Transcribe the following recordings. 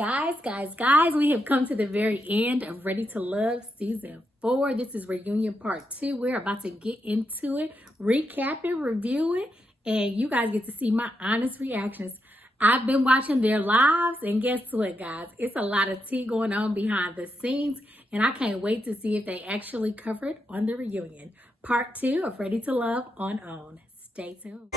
Guys, we have come to the very end of Ready to Love Season 4. This is reunion part 2. We're about to get into it, recap it, review it, and you guys get to see my honest reactions. I've been watching their lives, and guess what, guys? It's a lot of tea going on behind the scenes, and I can't wait to see if they actually cover it on the reunion. Part 2 of Ready to Love on OWN. Stay tuned.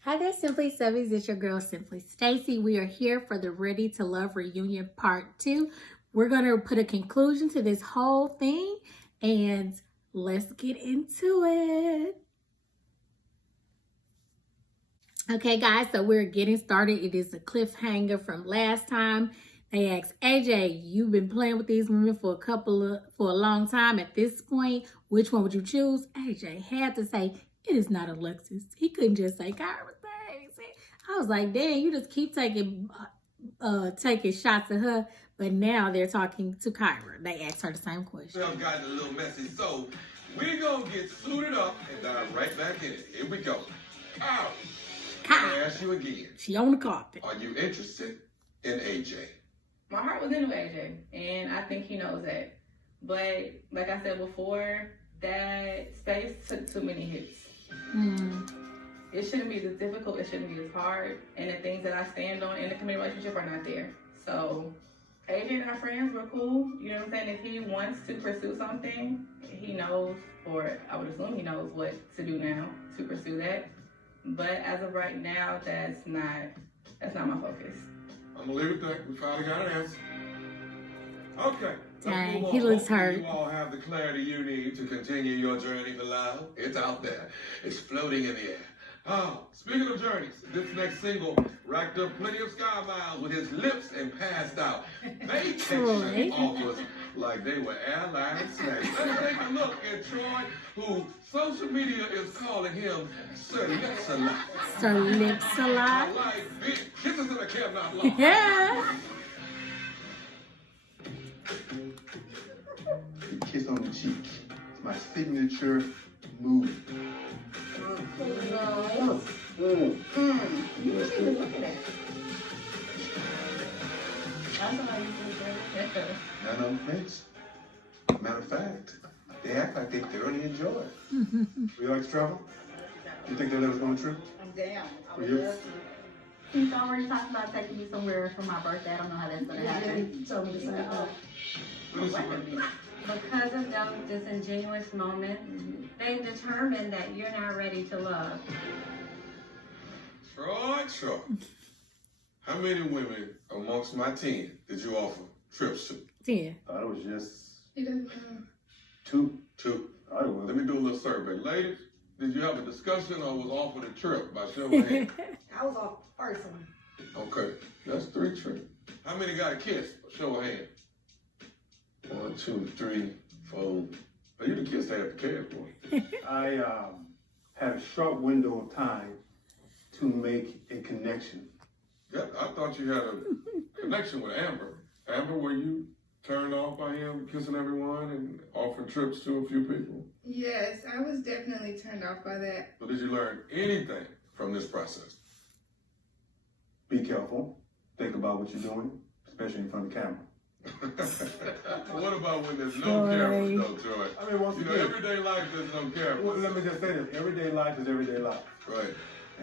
Hi there, Simply Subbies. It's your girl, Simply Stacy. We are here for the Ready to Love reunion part 2. We're going to put a conclusion to this whole thing, and let's get into it. Okay, guys, so we're getting started. It is a cliffhanger from last time. They asked AJ, you've been playing with these women for a long time. At this point, which one would you choose? AJ had to say, it is not Alexis. He couldn't just say Kyra. I was like, damn, you just keep taking shots at her, but now they're talking to Kyra. They asked her the same question. I've gotten a little messy, so we're gonna get suited up and dive right back in it. Here we go. Kyra, I ask you again. She on the carpet. Are you interested in AJ? My heart was into AJ, and I think he knows that. But like I said before, that space took too many hits. It shouldn't be this difficult. It shouldn't be this hard. And the things that I stand on in the committed relationship are not there. So AJ and our friends were cool. You know what I'm saying? If he wants to pursue something, he knows, or I would assume he knows what to do now to pursue that. But as of right now, that's not my focus. I'm gonna leave it there. We finally got an answer. Okay. Dang, he looks hurt. You all have the clarity you need to continue your journey for love. It's out there. It's floating in the air. Oh, speaking of journeys, this next single racked up plenty of sky miles with his lips and passed out vacation offers like they were airline snacks. Let's take a look at Troy, who social media is calling him Sir Lips-a-Lot. Sir Lips-a-Lot? Like big kisses in a cab not long. Yeah. The kiss on the cheek. It's my signature move. None of them thinks. Matter of fact, they act like they thoroughly enjoy it. You like trouble? You think they'll let us go on a trip? I'm down. I For would you? love to. He's already talked about taking me somewhere for my birthday. I don't know how that's going to happen. He told me the same thing. What is it? Because of those disingenuous moments, they've determined that you're not ready to love. Troy. How many women amongst my 10 did you offer trips to? 10. I thought it was just He doesn't know. two. All I right, was. let me do a little survey. Ladies, did you have a discussion or was offered a trip by show of hands? I was off first one. Okay, that's 3 trips. How many got a kiss? Show of hands. 1, 2, 3, 4. Oh, you the kiss they have to care for. I had a short window of time to make a connection. Yeah, I thought you had a connection with Amber. Amber, were you turned off by him kissing everyone and offering trips to a few people? Yes, I was definitely turned off by that. So did you learn anything from this process? Be careful. Think about what you're doing, especially in front of the camera. What about when there's no cameras, though, Troy? I mean, once You know, again, everyday life, there's no cameras. well, let me just say this. Everyday life is everyday life. Right.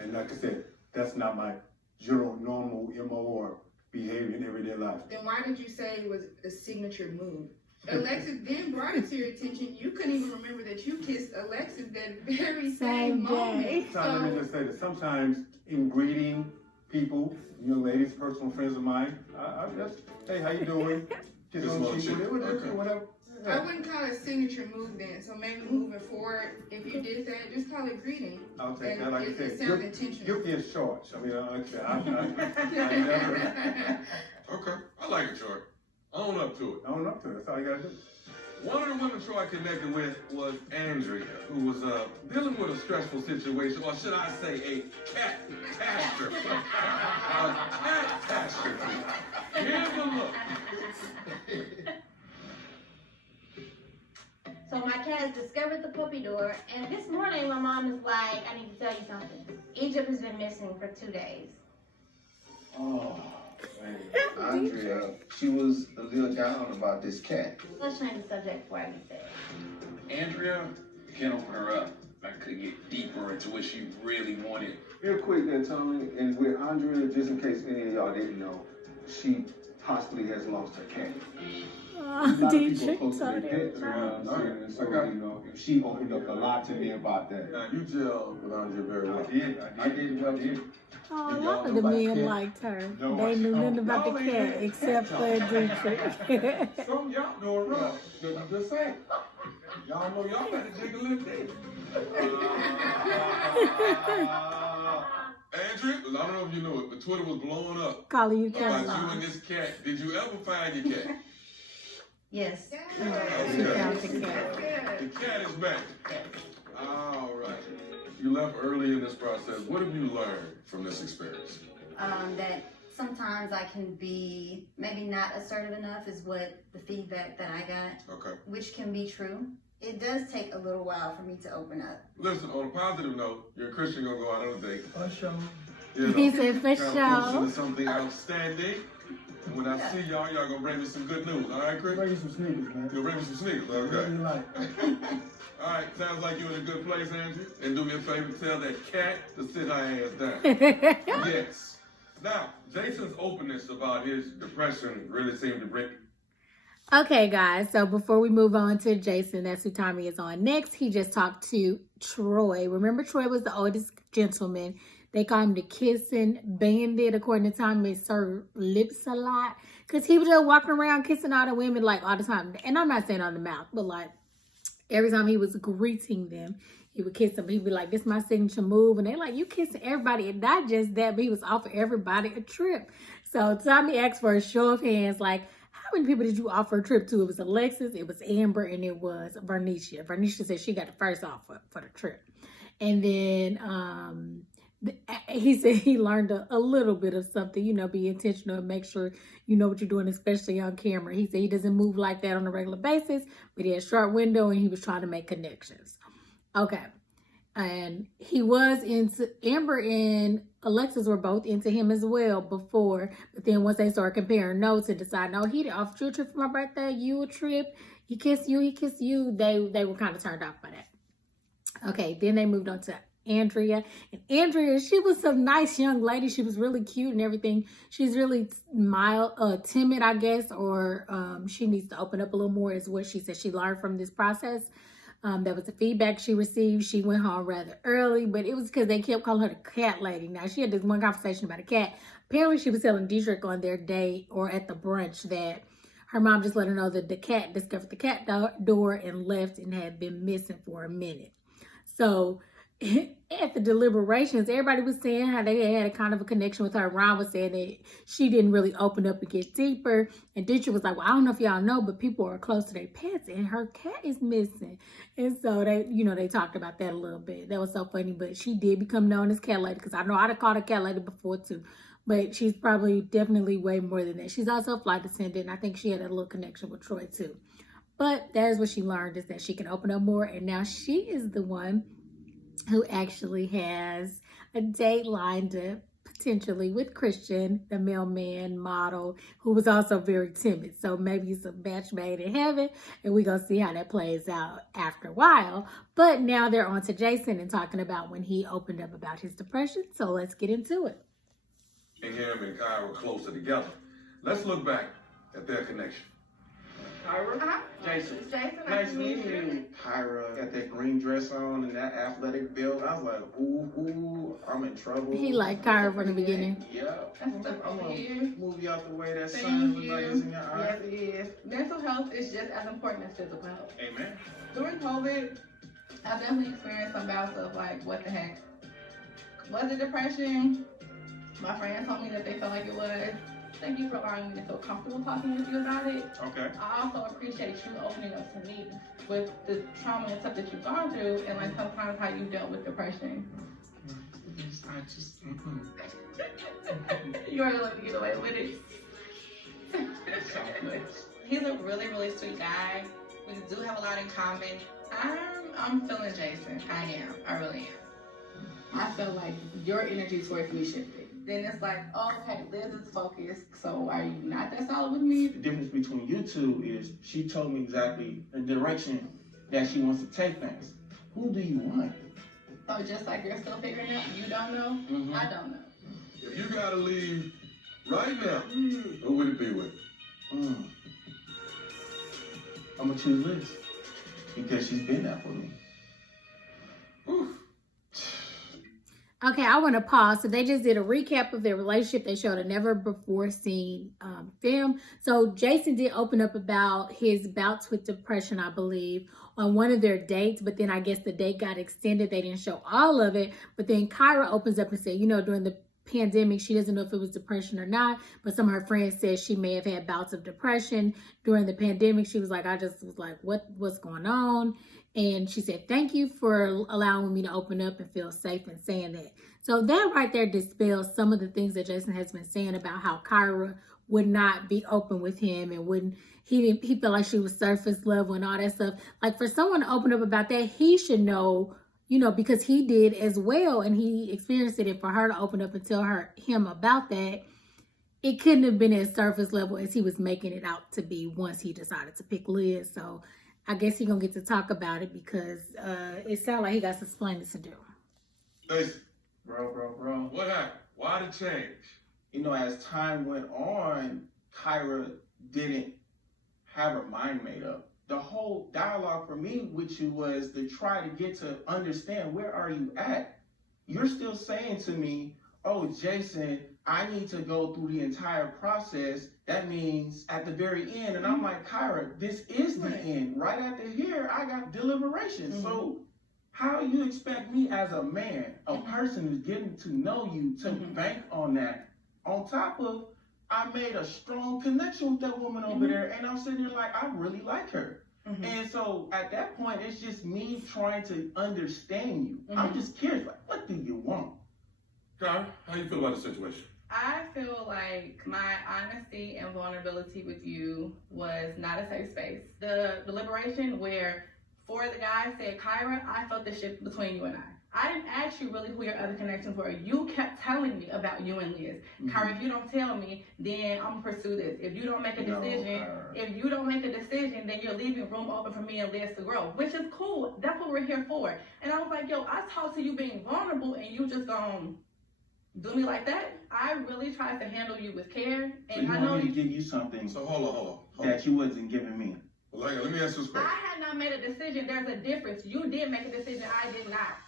And like I said, that's not my general, normal MO or behavior in everyday life. Then why did you say it was a signature move? Alexis then brought it to your attention. You couldn't even remember that you kissed Alexis that very same moment. Let me just say this. Sometimes in greeting people, you know, ladies, personal friends of mine, I just, hey, how you doing? Kiss on the cheek, whatever. I wouldn't call it a signature move then. So maybe moving forward, if you did that, just call it greeting. I'll take And that. Like I it said, sounds intentional. guilty as charged. I mean, like I said, I never Okay, I like it, Troy. Own up to it. own up to it. That's all you gotta do. One of the women Troy connected with was Andrea, who was dealing with a stressful situation, or should I say a catastrophe. A catastrophe. Here's a look. So my cat has discovered the puppy door, and this morning my mom is like, I need to tell you something. Egypt has been missing for 2 days. Oh, man. Andrea, she was a little down about this cat. Let's change the subject before I get there. Andrea, you can't open her up. I could get deeper into what she really wanted. Real quick then, Tony, and with Andrea, just in case any of y'all didn't know, she possibly has lost her cat. Oh, DJ close to their Tony. pets around, so you know, if she opened up a lot to me about that. Now, you tell with Andrea very well. I did. Oh, a lot of the men liked her. No, They knew nothing about Y'all the ain't cat had- except for Dietrich. Some of y'all know it rough. I'm just saying. Y'all know y'all got to dig a little deep. Andrea, I don't know if you know it, but Twitter was blowing up Calling you cat about you law. and this cat. Did you ever find your cat? Yes. She found the cat. The cat is back. All right. You left early in this process. What have you learned from this experience? That sometimes I can be maybe not assertive enough is what the feedback that I got, Okay. which can be true. It does take a little while for me to open up. Listen, on a positive note, your Christian gonna go out on a date. For sure. You know, He said, for kind of push sure. into something outstanding. And when I see y'all gonna bring me some good news. All right, Chris? Bring you some sneakers, man. You'll bring me some sneakers. Okay. What do you like? All right, sounds like you're in a good place, Andrew. And do me a favor, tell that cat to sit her ass down. Yes. Now, Jason's openness about his depression really seemed to bring. Okay, guys, so before we move on to Jason, that's who Tommy is on next. He just talked to Troy. Remember, Troy was the oldest gentleman. They call him the kissing bandit, according to Tommy. Served lips a lot because he was just walking around kissing all the women like all the time. And I'm not saying on the mouth, but like every time he was greeting them, he would kiss them. He'd be like, this is my signature move. And they're like, you kissing everybody. And not just that, but he was offering everybody a trip. So Tommy asked for a show of hands, like, how many people did you offer a trip to? It was Alexis, it was Amber, and it was Vernicia. Vernicia said she got the first offer for the trip. And then he said he learned a little bit of something, you know, be intentional and make sure you know what you're doing, especially on camera. He said he doesn't move like that on a regular basis, but he had a short window and he was trying to make connections. Okay. And he was into, Amber and Alexis were both into him as well before, but then once they started comparing notes and decided, no, he offered you a trip for my birthday, you a trip, he kissed you, they were kind of turned off by that. Okay, then they moved on to Andrea. And Andrea, she was a nice young lady. She was really cute and everything. She's really mild, timid, I guess, or she needs to open up a little more is what she said she learned from this process. That was the feedback she received. She went home rather early, but it was because they kept calling her the cat lady. Now, she had this one conversation about a cat. Apparently, she was telling Dietrich on their date or at the brunch that her mom just let her know that the cat discovered the cat door and left and had been missing for a minute. So at the deliberations, everybody was saying how they had a kind of a connection with her. Ron was saying that she didn't really open up and get deeper. And Dietrich was like, well, I don't know if y'all know, but people are close to their pets and her cat is missing. And so they, you know, they talked about that a little bit. That was so funny, but she did become known as Cat Lady because I know I'd have called her Cat Lady before too. But she's probably definitely way more than that. She's also a flight attendant. I think she had a little connection with Troy too. But that is what she learned, is that she can open up more. And now she is the one who actually has a date lined up potentially with Christian, the mailman model, who was also very timid. So maybe it's a match made in heaven, and we're going to see how that plays out after a while. But now they're on to Jason and talking about when he opened up about his depression. So let's get into it. Him and Kyra were closer together. Let's look back at their connection. Kyra? Jason. Jason, Nice meeting you. Kyra got that green dress on and that athletic build. I was like, ooh, I'm in trouble. He liked Kyra from the beginning. Yeah. That's the I'm gonna you. move you out the way. That Thank sun was you. like it's in your eye. Yes, it is. Mental health is just as important as physical health. Amen. During COVID, I definitely experienced some bouts of like, what the heck? Was it depression? My friends told me that they felt like it was. Thank you for allowing me to feel comfortable talking with you about it. Okay. I also appreciate you opening up to me with the trauma and stuff that you've gone through, and like sometimes how you dealt with depression. I just, You already let me get away with it. He's a really, really sweet guy. We do have a lot in common. I'm feeling Jason. I am. I really am. I feel like your energy towards me shifted. Then it's like, oh, okay, Liz is focused. So are you not that solid with me? The difference between you two is she told me exactly the direction that she wants to take things. Who do you want? Oh, just like you're still figuring out? You don't know? Mm-hmm. I don't know. If you gotta leave right now, who would it be with? I'm gonna choose Liz because she's been there for me. Oof. Okay, I want to pause. So they just did a recap of their relationship. They showed a never before seen film. So Jason did open up about his bouts with depression, I believe, on one of their dates. But then I guess the date got extended. They didn't show all of it. But then Kyra opens up and said, you know, during the pandemic, she doesn't know if it was depression or not. But some of her friends said she may have had bouts of depression during the pandemic. She was like, I just was like, what's going on? And she said, thank you for allowing me to open up and feel safe in saying that. So that right there dispels some of the things that Jason has been saying about how Kyra would not be open with him and he felt like she was surface level and all that stuff. Like for someone to open up about that, he should know, you know, because he did as well and he experienced it. And for her to open up and tell him about that, it couldn't have been as surface level as he was making it out to be once he decided to pick Liz. So I guess he's going to get to talk about it because it sounds like he got some explaining to do. Hey, Bro. what happened? Why the change? You know, as time went on, Kyra didn't have her mind made up. The whole dialogue for me with you was to try to get to understand, where are you at? You're still saying to me, oh, Jason, I need to go through the entire process. That means at the very end. And I'm like, Kyra, this is the end. Right after here, I got deliberation. So how you expect me as a man, a person who's getting to know you, to bank on that? On top of, I made a strong connection with that woman over there. And I'm sitting there like, I really like her. And so at that point, it's just me trying to understand you. I'm just curious, like, what do you want? Kyra, how you feel about the situation? I feel like my honesty and vulnerability with you was not a safe space. The deliberation where for the guy said, Kyra, I felt the shift between you and I. I didn't ask you really who your other connections were. You kept telling me about you and Liz. Kyra, if you don't tell me, then I'm gonna pursue this. If you don't make a decision, then you're leaving room open for me and Liz to grow, which is cool. That's what we're here for. And I was like, yo, I talked to you being vulnerable and you just gonna do me like that? I really tried to handle you with care. And so I know me to give you something So hold on. that you wasn't giving me. Well, let me ask you this question. I had not made a decision. There's a difference. You did make a decision. I did not.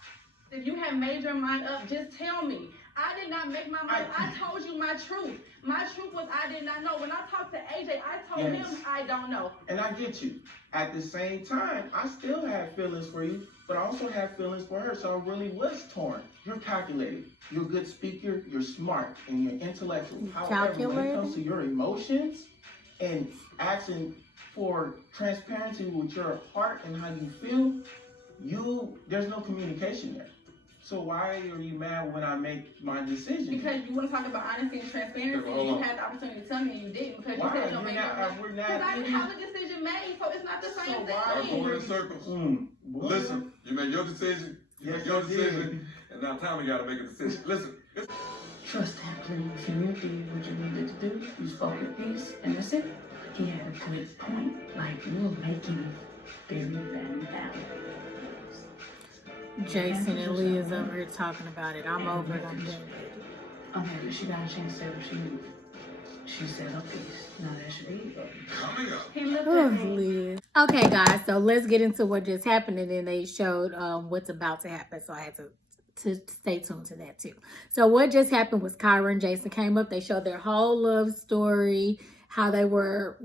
If you had made your mind up, just tell me. I did not make my mind up. I told you my truth. My truth was I did not know. When I talked to AJ, I told him I don't know. And I get you. At the same time, I still have feelings for you, but I also have feelings for her. So I really was torn. You're calculated. You're a good speaker. You're smart. And you're intellectual. However, when it comes to your emotions and asking for transparency with your heart and how you feel, there's no communication there. So why are you mad when I make my decision? Because you want to talk about honesty and transparency, and you had the opportunity to tell me and you didn't, because you said don't make your mind. Because I didn't have a decision made, so it's not the same thing. Y'all going in circles. Listen, you made your decision. And now Tommy got to make a decision. Listen. Trust had plenty of fear, did what you needed to do. You spoke your piece, and that's it. He had a good point. Like, you were making very valid Jason and Liz over here talking about it. I'm over it. I'm done with it. Okay, she got a chance to say what she said her piece. Now that should be coming up. Liz. Okay, guys, so let's get into what just happened, and then they showed what's about to happen. So I had to stay tuned to that too. So what just happened was Kyra and Jason came up. They showed their whole love story, how they were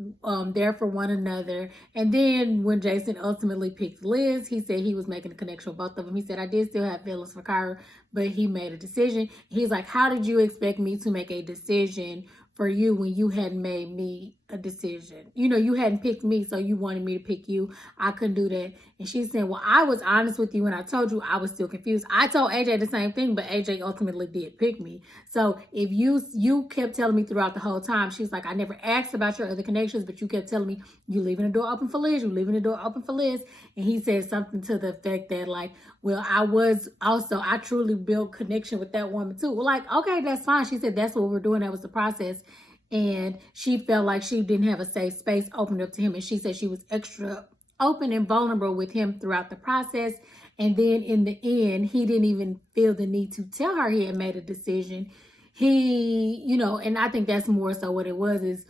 there for one another. And then when Jason ultimately picked Liz, he said he was making a connection with both of them. He said, I did still have feelings for Kyra, but he made a decision. He's like, how did you expect me to make a decision for you when you hadn't made me a decision. You know, you hadn't picked me, so you wanted me to pick you. I couldn't do that. And she said, well, I was honest with you when I told you I was still confused. I told AJ the same thing, but AJ ultimately did pick me. So if you kept telling me throughout the whole time, she's like, I never asked about your other connections, but you kept telling me you leaving the door open for Liz, you leaving the door open for Liz. And he said something to the effect that like, well, I truly built connection with that woman too. Well, like, okay, that's fine. She said, that's what we're doing. That was the process. And she felt like she didn't have a safe space opened up to him. And she said she was extra open and vulnerable with him throughout the process. And then in the end, he didn't even feel the need to tell her he had made a decision. He, you know, and I think that's more so what it was is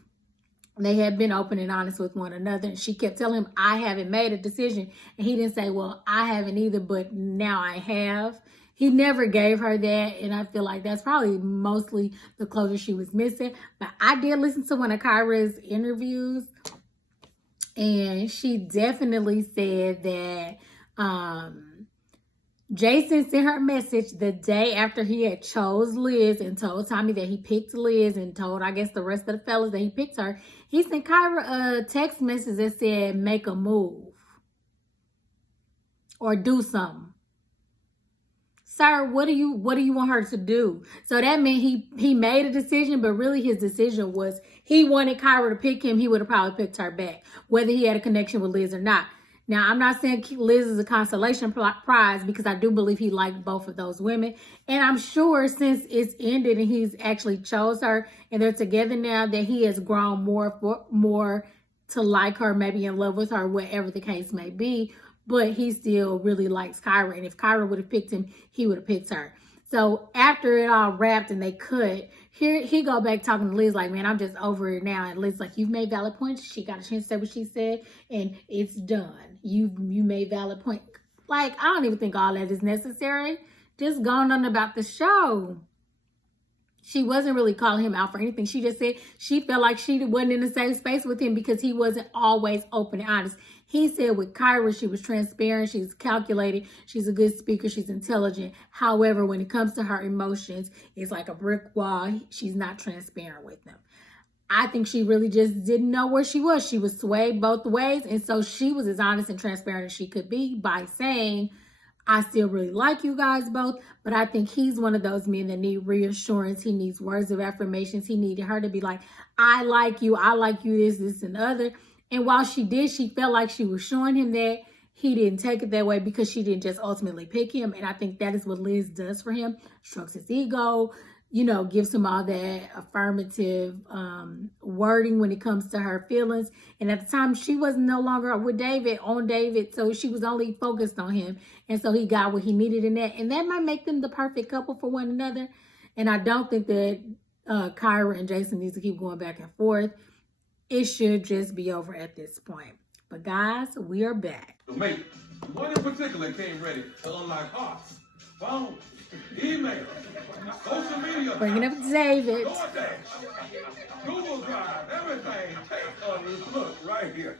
they had been open and honest with one another. And she kept telling him, I haven't made a decision. And he didn't say, well, I haven't either, but now I have. He never gave her that, and I feel like that's probably mostly the closure she was missing. But I did listen to one of Kyra's interviews, and she definitely said that Jason sent her a message the day after he had chose Liz and told Tommy that he picked Liz and told, I guess, the rest of the fellas that he picked her. He sent Kyra a text message that said, make a move or do something. Sir, what do you want her to do? So that meant he made a decision, but really his decision was he wanted Kyra to pick him. He would have probably picked her back, whether he had a connection with Liz or not. Now, I'm not saying Liz is a consolation prize because I do believe he liked both of those women. And I'm sure since it's ended and he's actually chose her and they're together now that he has grown more to like her, maybe in love with her, whatever the case may be. But he still really likes Kyra. And if Kyra would have picked him, he would have picked her. So after it all wrapped and they cut, here he go back talking to Liz like, man, I'm just over it now. And Liz like, you've made valid points. She got a chance to say what she said and it's done. You made valid point. Like, I don't even think all that is necessary. Just going on about the show. She wasn't really calling him out for anything. She just said she felt like she wasn't in the same space with him because he wasn't always open and honest. He said with Kyra, she was transparent, she's calculated, she's a good speaker, she's intelligent. However, when it comes to her emotions, it's like a brick wall. She's not transparent with them. I think she really just didn't know where she was. She was swayed both ways. And so she was as honest and transparent as she could be by saying, I still really like you guys both, but I think he's one of those men that need reassurance. He needs words of affirmations. He needed her to be like, I like you, this, and the other. And while she did, she felt like she was showing him that. He didn't take it that way because she didn't just ultimately pick him. And I think that is what Liz does for him. Strokes his ego, you know, gives him all that affirmative wording when it comes to her feelings. And at the time, she was no longer with David, on David. So she was only focused on him. And so he got what he needed in that. And that might make them the perfect couple for one another. And I don't think that Kyra and Jason needs to keep going back and forth. It should just be over at this point. But guys, we are back. Mate, one in particular came ready to unlock hearts, phones, email, social media. Bringing up David. DoorDash, Google Drive, everything. Take a look right here.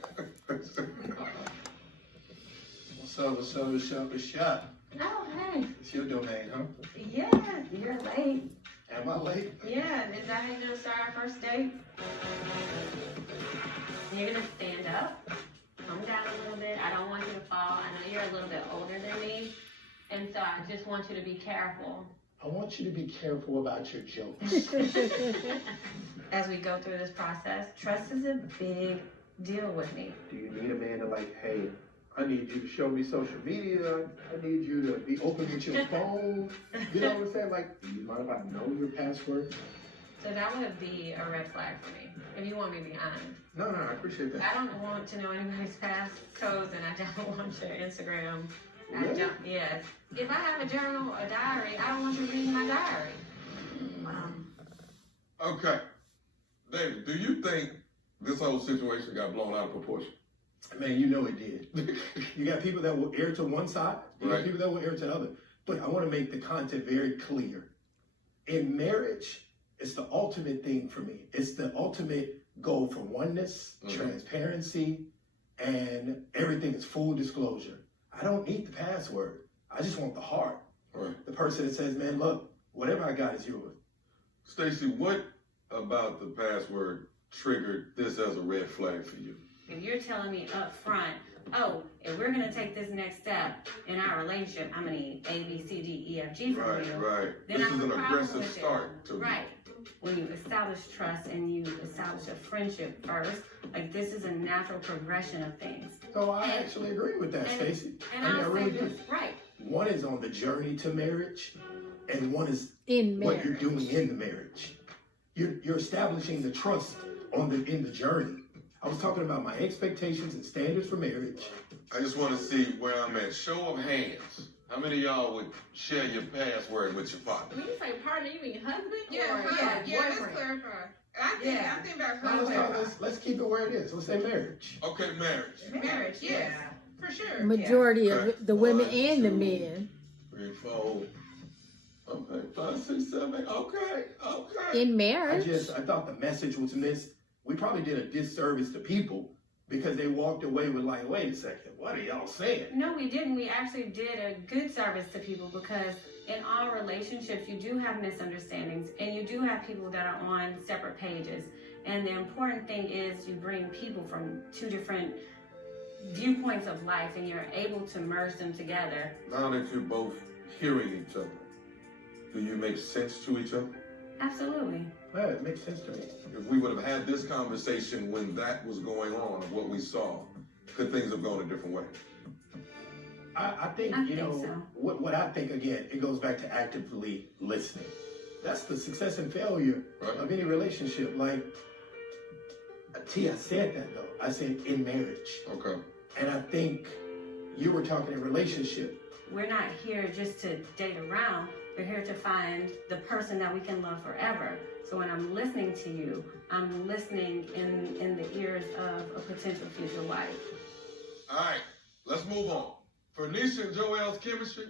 What's up? What's up? Oh, hey. It's your domain, huh? Yes, you're late. Am I late? Yeah, is that how you're going to start our first date? You're going to stand up, come down a little bit. I don't want you to fall. I know you're a little bit older than me, and so I just want you to be careful. I want you to be careful about your jokes. As we go through this process, trust is a big deal with me. Do you need a man to like, hey, I need you to show me social media. I need you to be open with your phone. You know what I'm saying? Like, do you mind if I know your password? So that would be a red flag for me, if you want me to be honest. No, I appreciate that. I don't want to know anybody's passcodes, and I don't want your Instagram. Really? Yes. If I have a journal, a diary, I don't want you reading my diary. Okay. David, do you think this whole situation got blown out of proportion? Man, you know it did. You got people that will err to one side, you Right. got people that will err to the other. But I want to make the content very clear. In marriage, it's the ultimate thing for me. It's the ultimate goal for oneness, transparency, and everything is full disclosure. I don't need the password. I just want the heart. Right. The person that says, man, look, whatever I got is yours. Stacey, what about the password triggered this as a red flag for you? If you're telling me up front, oh, if we're gonna take this next step in our relationship, I'm gonna need A, B, C, D, E, F, G from Right, you. right. Then This I is have an a problem aggressive with it. start to me. Right. When you establish trust and you establish a friendship first, like this is a natural progression of things. So I actually agree with that, Stacey. And I I'll really say do. this, right. One is on the journey to marriage, and one is In what marriage. you're doing in the marriage. You're establishing the trust in the journey. I was talking about my expectations and standards for marriage. I just want to see where I'm at. Show of hands. How many of y'all would share your password with your partner? When you say partner, you mean husband? Yeah, or let's boyfriend? clarify. I think about Now, husband. let's keep it where it is. Let's say marriage. Okay, marriage. Marriage, yes, for sure. Majority of Okay. the women 1, and the 2, men 3, 4. Okay, 5, 6, 7. Okay. in marriage. I thought the message was missed. We probably did a disservice to people because they walked away with like, wait a second, what are y'all saying? No, we didn't. We actually did a good service to people because in all relationships, you do have misunderstandings and you do have people that are on separate pages. And the important thing is you bring people from two different viewpoints of life and you're able to merge them together. Now that you're both hearing each other, do you make sense to each other? Absolutely. Yeah, it makes sense to me. If we would have had this conversation when that was going on, of what we saw, could things have gone a different way? I think, I you know, think so. what I think, again, it goes back to actively listening. That's the success and failure of any relationship. Like, T, I said that though. I said in marriage. Okay. And I think you were talking in relationship. We're not here just to date around. We're here to find the person that we can love forever. So when I'm listening to you, I'm listening in the ears of a potential future wife. All right, let's move on. Vernisha and Joel's chemistry.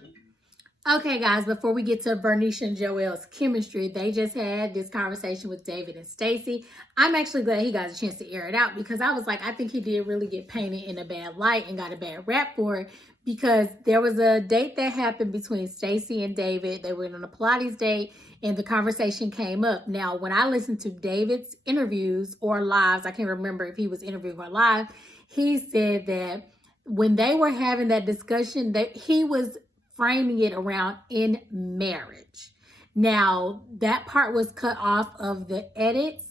Okay, guys, before we get to Vernisha and Joel's chemistry, they just had this conversation with David and Stacey. I'm actually glad he got a chance to air it out because I was like, I think he did really get painted in a bad light and got a bad rap for it because there was a date that happened between Stacey and David. They were on a Pilates date and the conversation came up. Now, when I listened to David's interviews or lives, I can't remember if he was interviewing or live, he said that when they were having that discussion, that he was framing it around in marriage. Now, that part was cut off of the edits,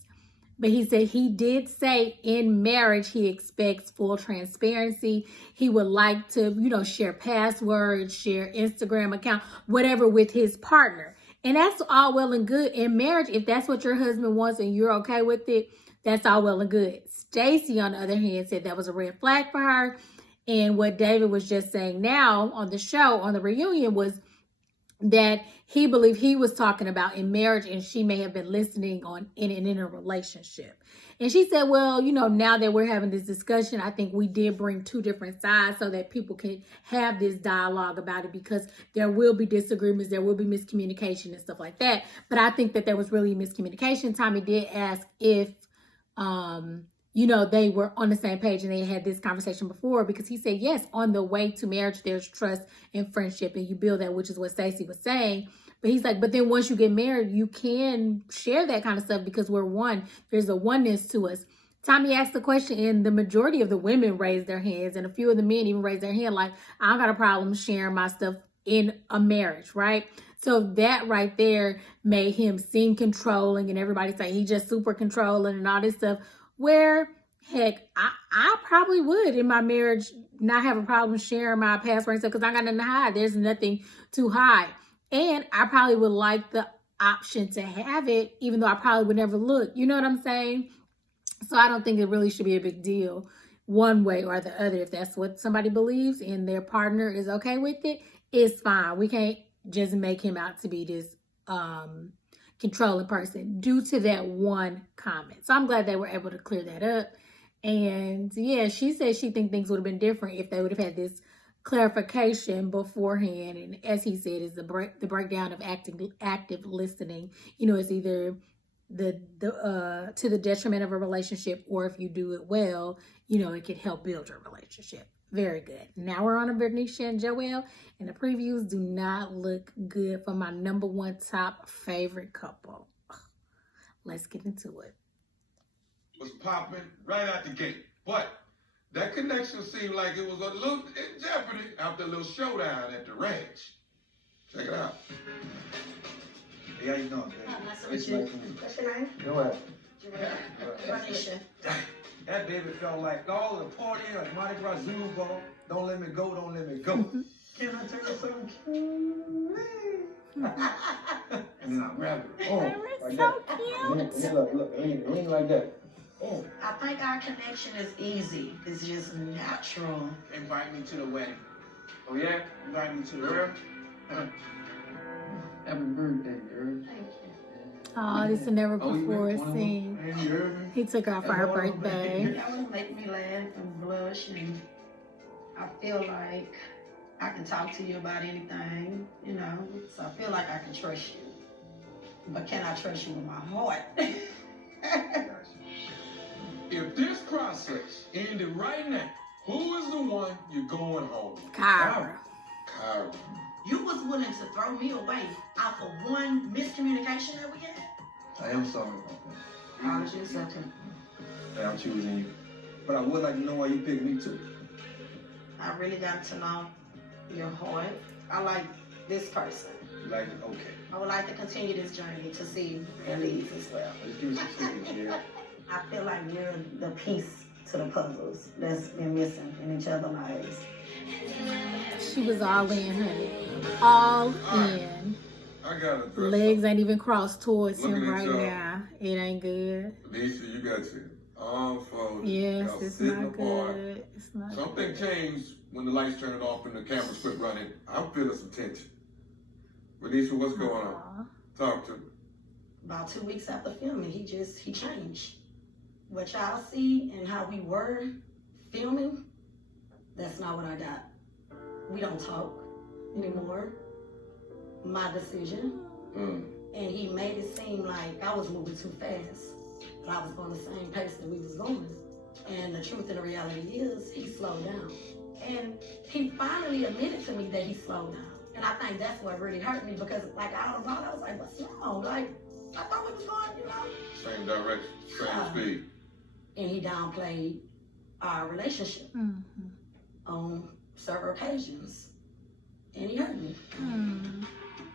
but he said he did say in marriage he expects full transparency. He would like to, share passwords, share Instagram account, whatever with his partner. And that's all well and good in marriage. If that's what your husband wants and you're okay with it, that's all well and good. Stacey, on the other hand, said that was a red flag for her. And what David was just saying now on the show, on the reunion, was that he believed he was talking about in marriage and she may have been listening in a relationship. And she said, well, now that we're having this discussion, I think we did bring two different sides so that people can have this dialogue about it because there will be disagreements, there will be miscommunication and stuff like that. But I think that there was really miscommunication. Tommy did ask if, they were on the same page and they had this conversation before because he said, yes, on the way to marriage, there's trust and friendship and you build that, which is what Stacey was saying. But he's like, but then once you get married, you can share that kind of stuff because we're one. There's a oneness to us. Tommy asked the question and the majority of the women raised their hands and a few of the men even raised their hand like, I don't got a problem sharing my stuff in a marriage, right? So that right there made him seem controlling and everybody say he just super controlling and all this stuff. Where, heck, I probably would in my marriage not have a problem sharing my password and stuff because I got nothing to hide. There's nothing to hide. And I probably would like the option to have it, even though I probably would never look. You know what I'm saying? So I don't think it really should be a big deal one way or the other. If that's what somebody believes and their partner is okay with it, it's fine. We can't just make him out to be this controlling person due to that one comment. So I'm glad they were able to clear that up. And yeah, she said she thinks things would have been different if they would have had this clarification beforehand. And as he said, is the breakdown of active listening. It's either the to the detriment of a relationship, or if you do it well, it could help build your relationship. Very good. Now we're on to Vernisha and Joel, and the previews do not look good for my number one top favorite couple. Let's get into it. was popping right out the gate. But that connection seemed like it was a little in jeopardy after a little showdown at the ranch. Check it out. Hey, how you doing, baby? Nice to meet you. What's your name? Joel. Ranisha. That baby felt like all the partying like Mardi Gras Zulu ball. Don't let me go, don't let me go. Can I tell you something cute? And then I grab it. Oh, like So that. cute. Look, lean like that. Oh. I think our connection is easy. It's just natural. Invite me to the wedding. Oh, yeah? Invite me to the real. Happy birthday, girl. Thank you. Oh, this is never Oh, you before went one of them? seen. Hey, you heard me? He took her for her That's one of them. birthday. That would make me laugh and blush, and I feel like I can talk to you about anything, you know. So I feel like I can trust you. But can I trust you with my heart? If this process ended right now, who is the one you're going home with? Kyra. Kyra. You was willing to throw me away off of one miscommunication that we had? I am sorry about that. Apology accepted. Hey, I'm choosing you. But I would like to know why you picked me too. I really got to know your heart. I like this person. Like, okay. I would like to continue this journey to see where it leads as well. Let's give it some serious, yeah. I feel like you're the piece to the puzzles that's been missing in each other's lives. She was all in, honey. All in. I gotta address Legs ain't even crossed towards Look him at right y'all. now. It ain't good. Lisa, you got your arm folded. Yes, Y'all it's sitting not apart. good. It's not Something good. changed when the lights turned off and the cameras quit running. I'm feeling some tension. Renisha, what's going on? Aw. Talk to me. About 2 weeks after filming, he changed. What y'all see and how we were filming, that's not what I got. We don't talk anymore. My decision. Mm. And he made it seem like I was moving too fast. But I was going the same pace that we was going. And the truth and the reality is he slowed down. And he finally admitted to me that he slowed down. And I think that's what really hurt me because like out of all, I was like, what's wrong? Like, I thought we was going, you know? Same direction, same speed. And he downplayed our relationship Mhm. on several occasions. And he hurt me. Mm.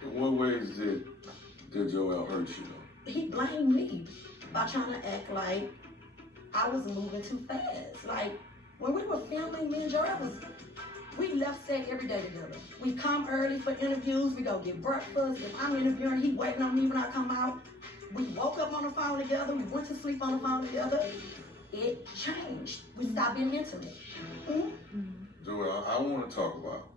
In what ways did Joel hurt you? He blamed me by trying to act like I was moving too fast. Like, when we were filming, me and Joel we left set every day together. We come early for interviews, we go get breakfast. If I'm interviewing, he waiting on me when I come out. We woke up on the phone together, we went to sleep on the phone together. It changed. We stopped being intimate. Mm-hmm. Joel, I want to talk about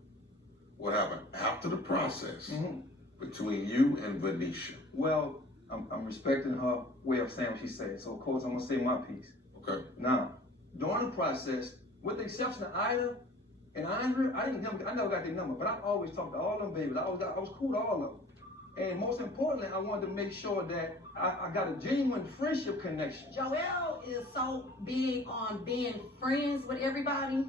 what happened after the process Mm-hmm. between you and Venetia. Well, I'm respecting her way of saying what she said, so of course I'm gonna say my piece. Okay. Now, during the process, with the exception of Ida and Andrea, I never got their number, but I always talked to all them babies. I was cool to all of them. And most importantly, I wanted to make sure that I got a genuine friendship connection. Joel is so big on being friends with everybody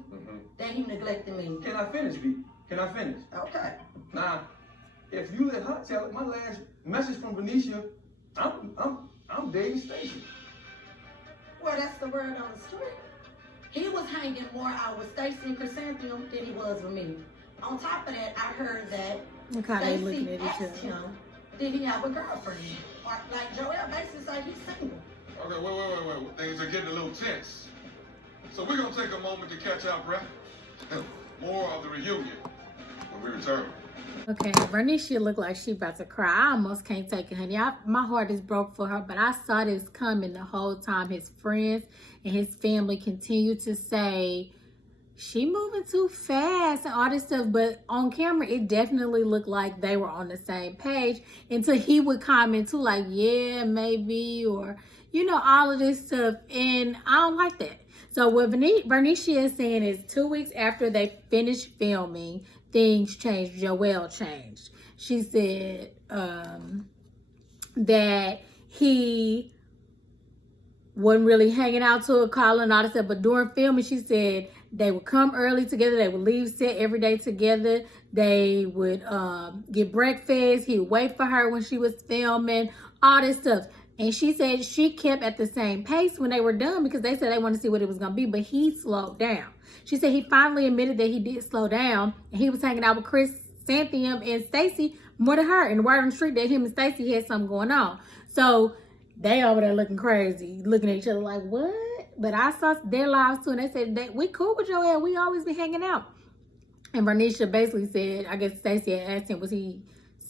that he neglected me. Can I finish, B? Can I finish? Okay. Now, if you let her tell it, my last message from Venetia, I'm dating Stacy. Well, that's the word on the street. He was hanging more out with Stacy and Chrysanthemum than he was with me. On top of that, I heard that Look how they looking Stacy at each asked other. him, did he have a girlfriend? Or, like Joel basically said he's single. Okay, wait. Things are getting a little tense. So we're going to take a moment to catch our breath. More of the reunion when we return. Okay, Bernicia look like she about to cry. I almost can't take it, honey. My heart is broke for her, but I saw this coming the whole time. His friends and his family continue to say, she moving too fast and all this stuff. But on camera, it definitely looked like they were on the same page until he would comment too, like, yeah, maybe, or, you know, all of this stuff. And I don't like that. So what Bernicia is saying is 2 weeks after they finished filming, things changed. Joel changed. She said that he wasn't really hanging out to her, calling and all that stuff. But during filming, she said they would come early together. They would leave set every day together. They would get breakfast. He would wait for her when she was filming, all this stuff. And she said she kept at the same pace when they were done because they said they wanted to see what it was going to be, but he slowed down. She said he finally admitted that he did slow down, and he was hanging out with Chris, Santiam, and Stacy more than her. And the word on the street that him and Stacy had something going on. So they over there looking crazy, looking at each other like, what? But I saw their lives too, and they said that we cool with Joel. We always be hanging out. And Vernisha basically said, I guess Stacey had asked him, was he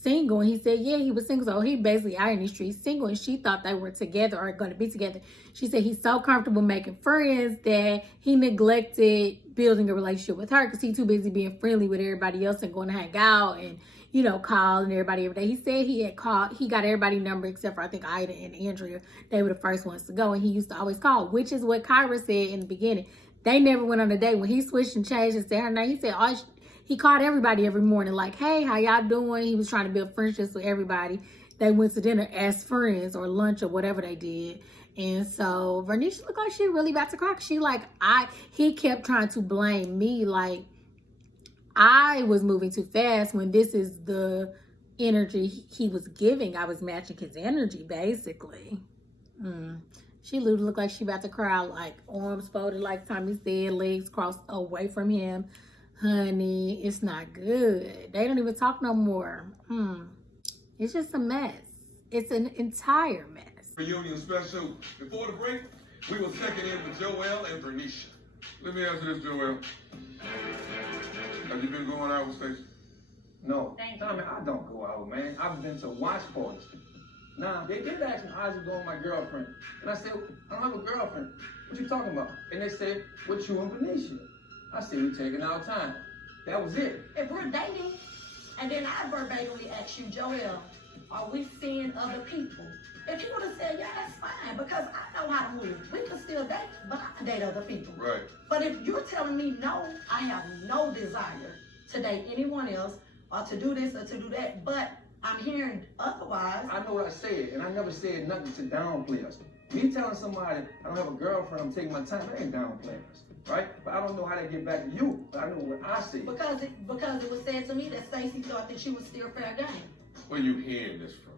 single? And he said, yeah, he was single. So he basically out in the streets single, and she thought they were together or going to be together. She said he's so comfortable making friends that he neglected building a relationship with her because he's too busy being friendly with everybody else and going to hang out and, you know, calling everybody every day. He said he got everybody's number except for I think Ida and Andrea. They were the first ones to go, and he used to always call, which is what Kyra said in the beginning. They never went on a date. When he switched and changed and said her name, he said he called everybody every morning like, hey, how y'all doing? He was trying to build friendships with everybody. They went to dinner as friends or lunch or whatever they did. And so Vernisha looked like she really about to cry. She like, he kept trying to blame me like I was moving too fast when this is the energy he was giving. I was matching his energy basically. She literally looked like she about to cry, like arms folded like Tommy said, legs crossed away from him. Honey, it's not good. They don't even talk no more. It's just a mess. It's an entire mess. Reunion special. Before the break, we were checking in with Joel and Vernisha. Let me ask you this, Joel. Have you been going out with Stacey? No. Tommy, I don't go out, man. I've been to watch parties. Now, they did ask me, how's it going with my girlfriend? And I said, I don't have a girlfriend. What you talking about? And they said, what you and Venetia? I said, we taking our time. That was it. If we're dating, and then I verbatimly asked you, Joel, are we seeing other people? If you would have said, yeah, that's fine, because I know how to move. We could still date, but I can date other people. Right. But if you're telling me, no, I have no desire to date anyone else, or to do this or to do that, but I'm hearing otherwise. I know what I said, and I never said nothing to downplay us. Me telling somebody I don't have a girlfriend, I'm taking my time, that ain't downplaying us, right? But I don't know how that get back to you, but I know what I said. Because it was said to me that Stacey thought that you was still fair game. Where you hearing this from?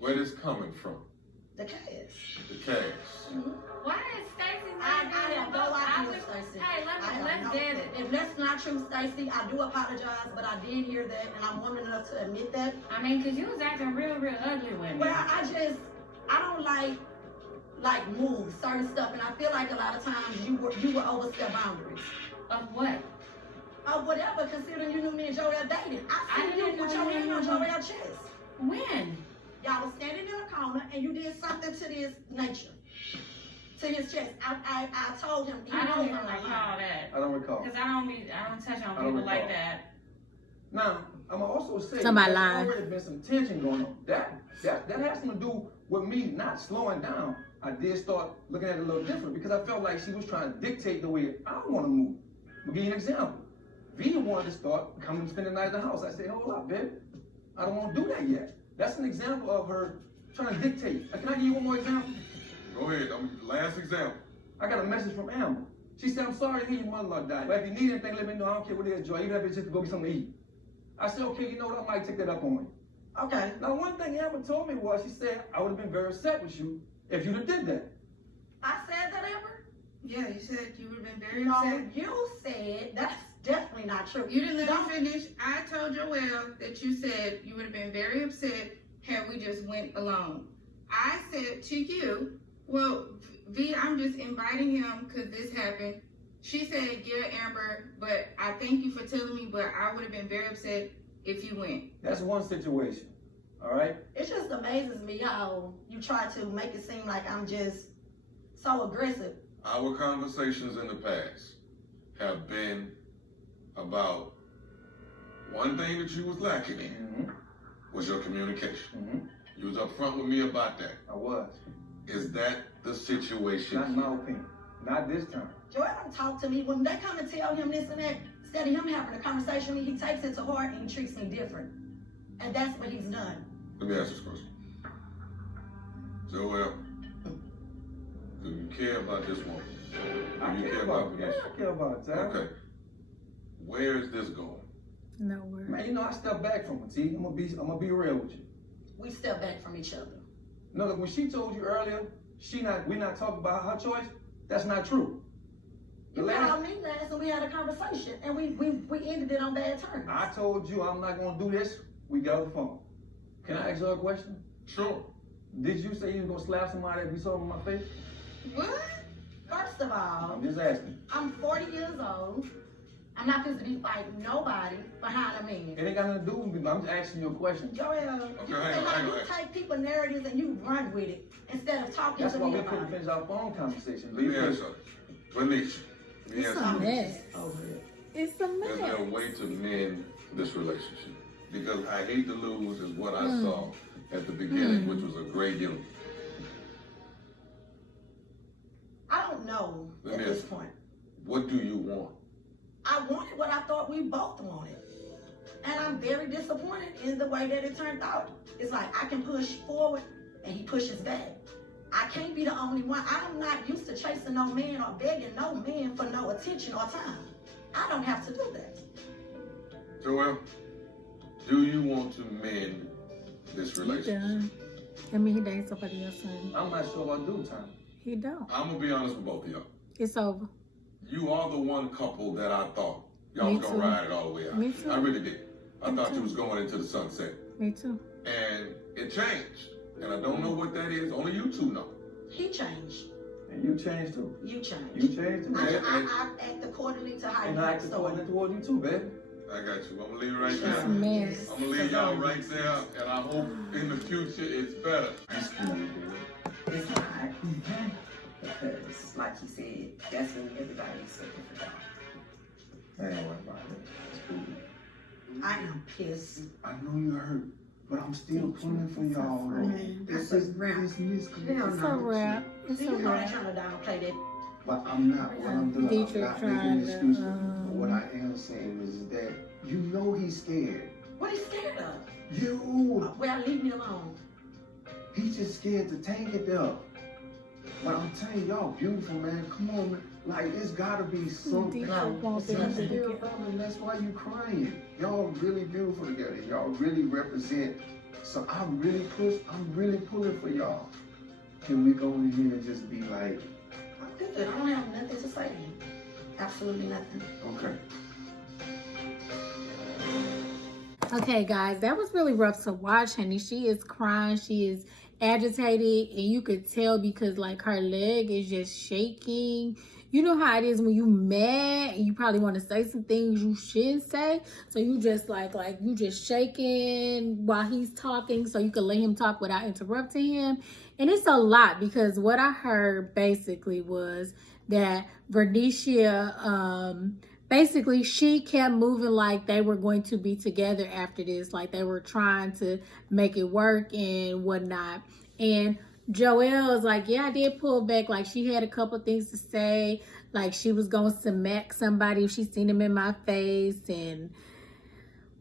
Where this coming from? The cast. The cast. Why is Stacey I not have no idea, Stacey. Hey, let's get it. If that's not true, Stacey, I do apologize, but I did hear that, and I'm woman enough to admit that. I mean, because you was acting real ugly with me. Well, I don't like move certain stuff, and I feel like a lot of times you were overstep boundaries. Of what? Of whatever, considering you knew me and Joel dating. I seen you put your hand on Joel's chest. When? Y'all was standing in a corner, and you did something to this nature. To his chest. I told him. I don't even recall that. I don't recall. Because I don't touch on people like that. Now, I'm also say Somebody there's lying. already been some tension going on. That has something to do with me not slowing down. I did start looking at it a little different because I felt like she was trying to dictate the way I want to move. I'll give you an example. V wanted to start coming and spend the night at the house. I said, hold up, babe. I don't want to do that yet. That's an example of her trying to dictate. Can I give you one more example? Go ahead. Last example. I got a message from Amber. She said, I'm sorry to hear your mother-in-law died. But if you need anything, let me know. I don't care what it is, Joy. Even if it's just to go get something to eat. I said, okay, you know what? I might take that up on you. Okay. Now, one thing Amber told me was, she said, I would have been very upset with you if you'd have did that. I said that, Amber? Yeah, you said you would have been very No, upset. you said that's definitely not true. You didn't let me finish. I told Joel that you said you would have been very upset had we just went alone. I said to you, well, V, I'm just inviting him because this happened. She said, yeah, Amber, but I thank you for telling me, but I would have been very upset if you went. That's one situation, all right? It just amazes me how you try to make it seem like I'm just so aggressive. Our conversations in the past have been about one thing that you was lacking in was your communication. You was upfront with me about that. I was. Is that the situation? Not in my opinion. Not this time. Joel don't talk to me. When they come and tell him this and that, instead of him having a conversation with me, he takes it to heart and he treats me different. And that's what he's done. Let me ask this question. Joel, do you care about this woman? Do you care about it. Yeah, I care about it, Okay. Where is this going? Nowhere. Man, you know, I step back from it, T. I'm gonna be real with you. We step back from each other. No, look, when she told you earlier, we're not talking about her choice, that's not true. You called me last and we had a conversation and we ended it on bad terms. I told you I'm not gonna do this. We got off the phone. Can I ask you a question? Sure. Did you say you was gonna slap somebody if you saw them in my face? What? First of all, I'm just asking. I'm 40 years old. I'm not supposed to be fighting nobody behind a man. It ain't got nothing to do with me, but I'm just asking you a question. Joel, you take people's narratives and you run with it instead of talking That's to why me we about couldn't it. finish our phone conversation. Let me ask you, Renisha. It's a mess. It's a Is there a mess. way to mend this relationship? Because I hate to lose is what I saw at the beginning, which was a great unit. I don't know at this point. What do you want? I wanted what I thought we both wanted. And I'm very disappointed in the way that it turned out. It's like I can push forward and he pushes back. I can't be the only one. I'm not used to chasing no man or begging no man for no attention or time. I don't have to do that. Joel, do you want to mend this relationship? Done. I mean, he dates somebody else, son. I'm not sure I do, Tom. He don't. I'm gonna be honest with both of y'all. It's over. You are the one couple that I thought y'all was gonna ride it all the way out. Me too. I really did. I thought you was going into the sunset. Me too. And it changed. And I don't know what that is. Only you two know. He changed. And you changed too. You changed. You changed too. I act accordingly to how And you I act act according toward you too, baby. I got you. I'm gonna leave it right It's there. a mess. I'm gonna leave y'all right there. And I hope in the future it's better. It's not. Because, like he said, that's when everybody's looking for y'all. I ain't worried about it. It's cool. I am pissed. I know you're hurt, but I'm still pulling for y'all. That's a wrap. It's miscommunication. It's a wrap. It's a You know I'm wrap. trying to downplay that. But I'm not. What I'm doing, I'm Dietrich not trying making to, excuses. What I am saying is that you know he's scared. What are you scared of? You. Well, leave me alone. He's just scared to take it there. But I'm telling y'all, beautiful man. Come on, man. Like it's gotta be something. Dietrich wants them to Something get here, and that's why you crying. Y'all really beautiful together. Y'all really represent. So I'm really pulling for y'all. Can we go in here and just be like, I'm good. I don't have nothing to say to you. Absolutely nothing. okay. Okay, guys, that was really rough to watch, honey. She is crying. She is agitated, and you could tell because, like, her leg is just shaking. You know how it is when you mad and you probably want to say some things you shouldn't say. So you just like you just shaking while he's talking so you can let him talk without interrupting him. And it's a lot because what I heard basically was that Vernicia, basically she kept moving like they were going to be together after this. Like they were trying to make it work and whatnot. And Joelle is like, yeah, I did pull back. Like she had a couple things to say. Like she was going to smack somebody if she seen him in my face and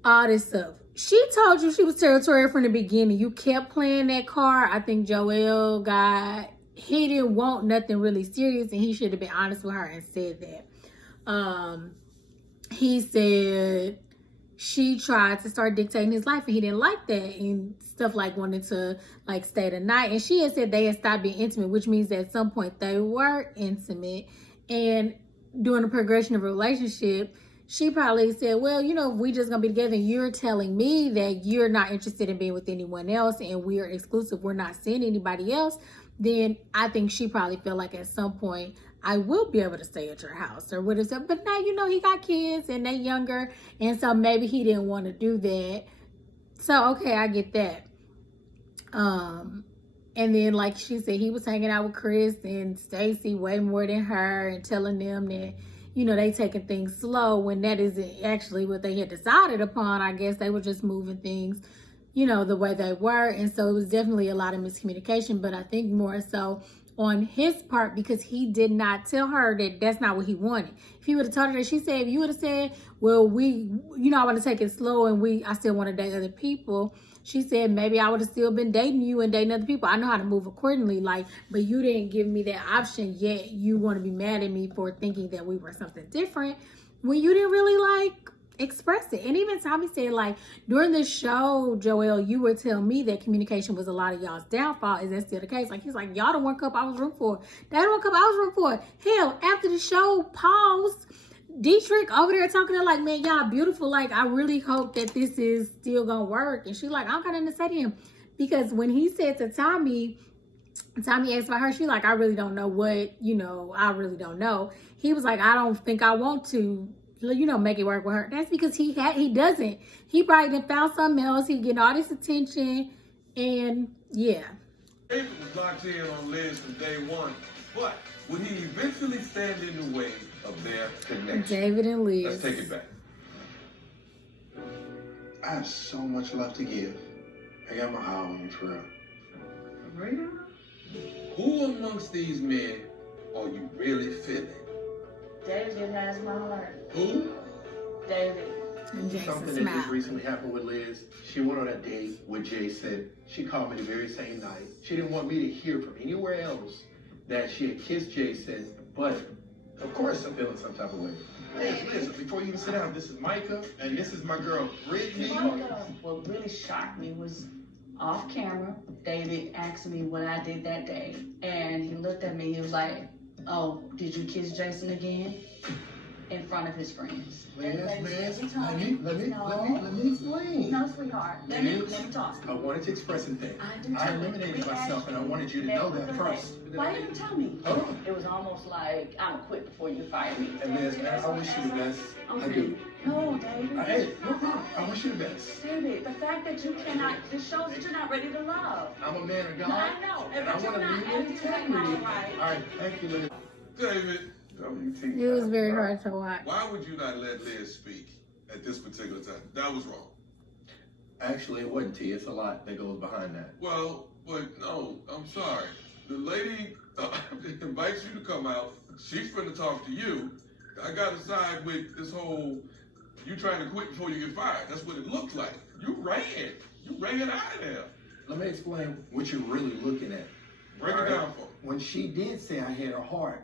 all this stuff. She told you she was territorial from the beginning. You kept playing that card. I think Joelle he didn't want nothing really serious and he should have been honest with her and said that. He said she tried to start dictating his life and he didn't like that and stuff like wanted to like stay the night. And she had said they had stopped being intimate, which means that at some point they were intimate. And during the progression of a relationship, she probably said, well, you know, if we just gonna be together and you're telling me that you're not interested in being with anyone else and we're exclusive, we're not seeing anybody else, then I think she probably felt like at some point I will be able to stay at your house or whatever. But now, you know, he got kids and they're younger. And so maybe he didn't want to do that. So, okay, I get that. And then, like she said, he was hanging out with Chris and Stacy way more than her and telling them that, you know, they taking things slow when that isn't actually what they had decided upon. I guess they were just moving things, you know, the way they were. And so it was definitely a lot of miscommunication, but I think more so on his part because he did not tell her that that's not what he wanted. If he would have told her that, she said, if you would have said, well, I want to take it slow and I still want to date other people. She said, maybe I would have still been dating you and dating other people. I know how to move accordingly, but you didn't give me that option yet. You want to be mad at me for thinking that we were something different when you didn't really express it. And even Tommy said, like, during the show, Joel, you were telling me that communication was a lot of y'all's downfall. Is that still the case? Like, he's like, y'all the one cup I was rooting for. That one cup I was rooting for. Hell, after the show paused, Dietrich over there talking to her like, man, y'all beautiful. Like, I really hope that this is still gonna work. And she like, I don't got nothing to say to him. Because when he said to Tommy asked about her, she like, I really don't know what, I really don't know. He was like, I don't think I want to, make it work with her. That's because he doesn't. He probably done found something else. He getting all this attention. And yeah. David was locked in on Liz from day one. But would he eventually stand in the way of their connection? David and Liz. Let's take it back. I have so much love to give. I got my eye on you, for real. Real? Who amongst these men are you really feeling? David has my heart. Who? David. And Jason Something that smiled. just recently happened with Liz. She went on a date with Jason. She called me the very same night. She didn't want me to hear from anywhere else that she had kissed Jason, but of course I'm feeling some type of way. Liz, before you even sit down, this is Micah, and this is my girl, Brittany. What really shocked me was off camera, David asked me what I did that day, and he looked at me, he was like, oh, did you kiss Jason again? In front of his friends. Liz, let me explain. No, sweetheart. Let me talk. I wanted to express something. I eliminated myself, and I wanted you to know that first. Why didn't you tell me? Hold on. It was almost like, I'm gonna quit before you fire me. And Liz, man, I wish you the best. Okay. I do. No, David. Hey, no problem. I wish you the best. David, the fact that you cannot, this shows that you're not ready to love. I'm a man of God. No, I know. And I want to leave with integrity. All right, thank you, Liz. David, WT. It was very hard to watch. Why would you not let Liz speak at this particular time? That was wrong. Actually, it wasn't T. It's a lot that goes behind that. Well, but no, I'm sorry. The lady invites you to come out. She's finna talk to you. I got to side with this whole, you trying to quit before you get fired. That's what it looks like. You ran it out of there. Let me explain what you're really looking at. Break it down for me. When she did say I had her heart,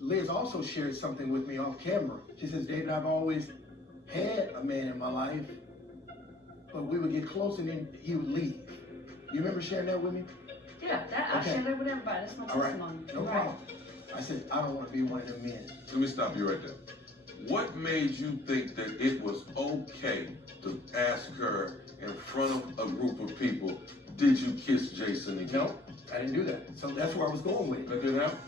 Liz also shared something with me off camera. She says, David, I've always had a man in my life, but we would get close and then he would leave. You remember sharing that with me? Yeah, I share that with everybody. That's my testimony. All right, no problem. I said, I don't want to be one of them men. Let me stop you right there. What made you think that it was okay to ask her in front of a group of people, did you kiss Jason again? No, I didn't do that. So that's where I was going with it. That didn't happen?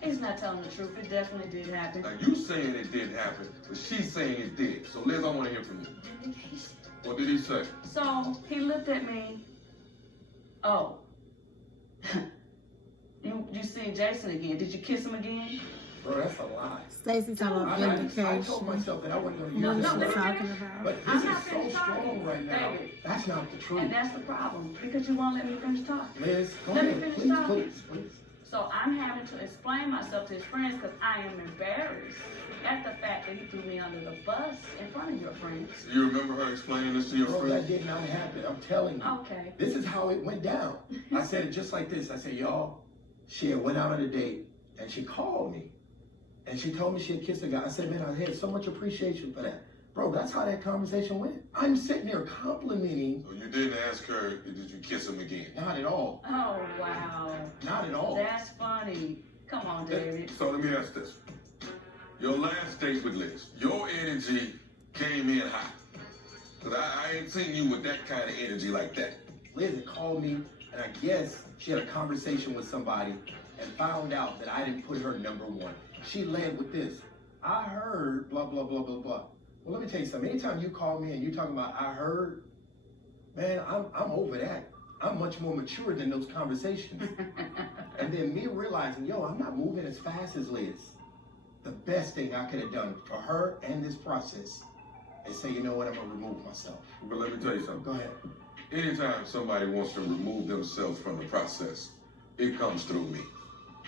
He's not telling the truth. It definitely did happen. Now you saying it didn't happen, but she's saying it did. So Liz, I want to hear from you. What did he say? So he looked at me. Oh, you seen Jason again? Did you kiss him again? Bro, that's a lie. Stacey talking about vindication. I told myself that I wasn't going to No, use no, this. talking about. But I'm this not is so finished strong talking, right now. David. That's not the truth. And that's the problem because you won't let me finish talking. Liz, go Let me ahead. finish Please, talking. please. So I'm having to explain myself to his friends because I am embarrassed at the fact that he threw me under the bus in front of your friends. You remember her explaining this to your Bro, friend? that did not happen. I'm telling you. Okay. This is how it went down. I said it just like this. I said, y'all, she had went out on a date and she called me. And she told me she had kissed a guy. I said, man, I had so much appreciation for that. Bro, that's how that conversation went. I'm sitting there complimenting. So you didn't ask her, did you kiss him again? Not at all. Oh, wow. Not at all. That's funny. Come on, David. So let me ask this. Your last date with Liz, your energy came in hot. Because I ain't seen you with that kind of energy like that. Liz had called me, and I guess she had a conversation with somebody and found out that I didn't put her number one. She led with this. I heard blah, blah, blah, blah, blah. Well, let me tell you something. Anytime you call me and you talking about I heard, man, I'm over that. I'm much more mature than those conversations. And then me realizing, yo, I'm not moving as fast as Liz. The best thing I could have done for her and this process is say, you know what, I'm gonna remove myself. But let me tell you something. Go ahead. Anytime somebody wants to remove themselves from the process, it comes through me.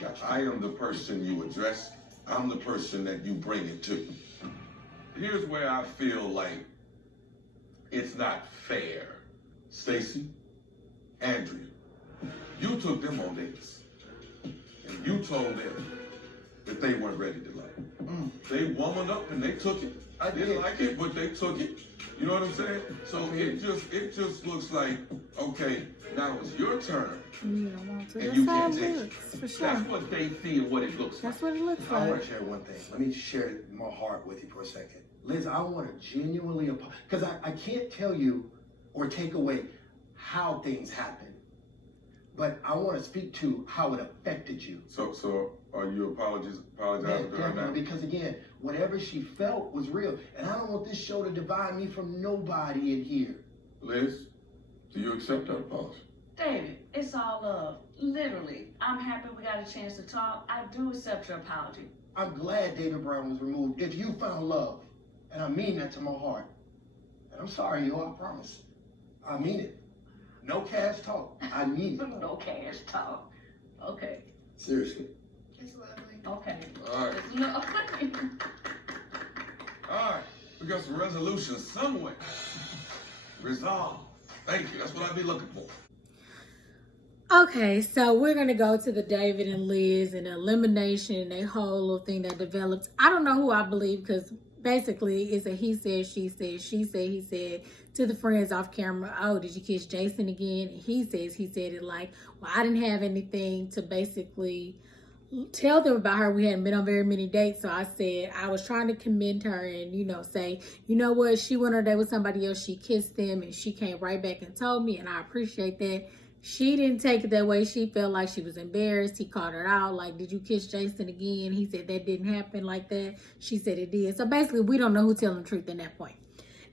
Gotcha. I am the person you address. I'm the person that you bring it to. Here's where I feel like it's not fair. Stacey, Andrea, you took them on dates. And you told them that they weren't ready to love. They womaned up and they took it. I didn't like it, but they took it. You know what I'm saying? So it just looks like, okay, now it's your turn. You don't want to. And That's you how can't it take looks, it. for sure. That's what they see and what it looks like. That's what it looks I want like. to share one thing. Let me share my heart with you for a second. Liz, I want to genuinely apologize, because I can't tell you or take away how things happen, but I want to speak to how it affected you. So are you apologizing to her now? Definitely, because again, whatever she felt was real, and I don't want this show to divide me from nobody in here. Liz, do you accept that apology? David, it's all love. Literally, I'm happy we got a chance to talk. I do accept your apology. I'm glad David Brown was removed. If you found love, and I mean that to my heart, and I'm sorry, yo, I promise. I mean it. No cash talk. I mean it. No cash talk. Okay. Seriously. It's lovely. Okay. All right. It's lovely. All right. We got some resolutions somewhere. Resolve. Thank you. That's what I'd be looking for. Okay, so we're going to go to the David and Liz and the elimination and a whole little thing that developed. I don't know who I believe, because basically it's a he said, she said, he said to the friends off camera, oh, did you kiss Jason again? And he said it like, well, I didn't have anything to basically tell them about her. We hadn't been on very many dates. So I said, I was trying to commend her and, say, you know what? She went on a date with somebody else. She kissed them and she came right back and told me, and I appreciate that. She didn't take it that way. She felt like she was embarrassed. He called her out, like, did you kiss Jason again? He said that didn't happen like that. She said it did. So basically, we don't know who's telling the truth in that point.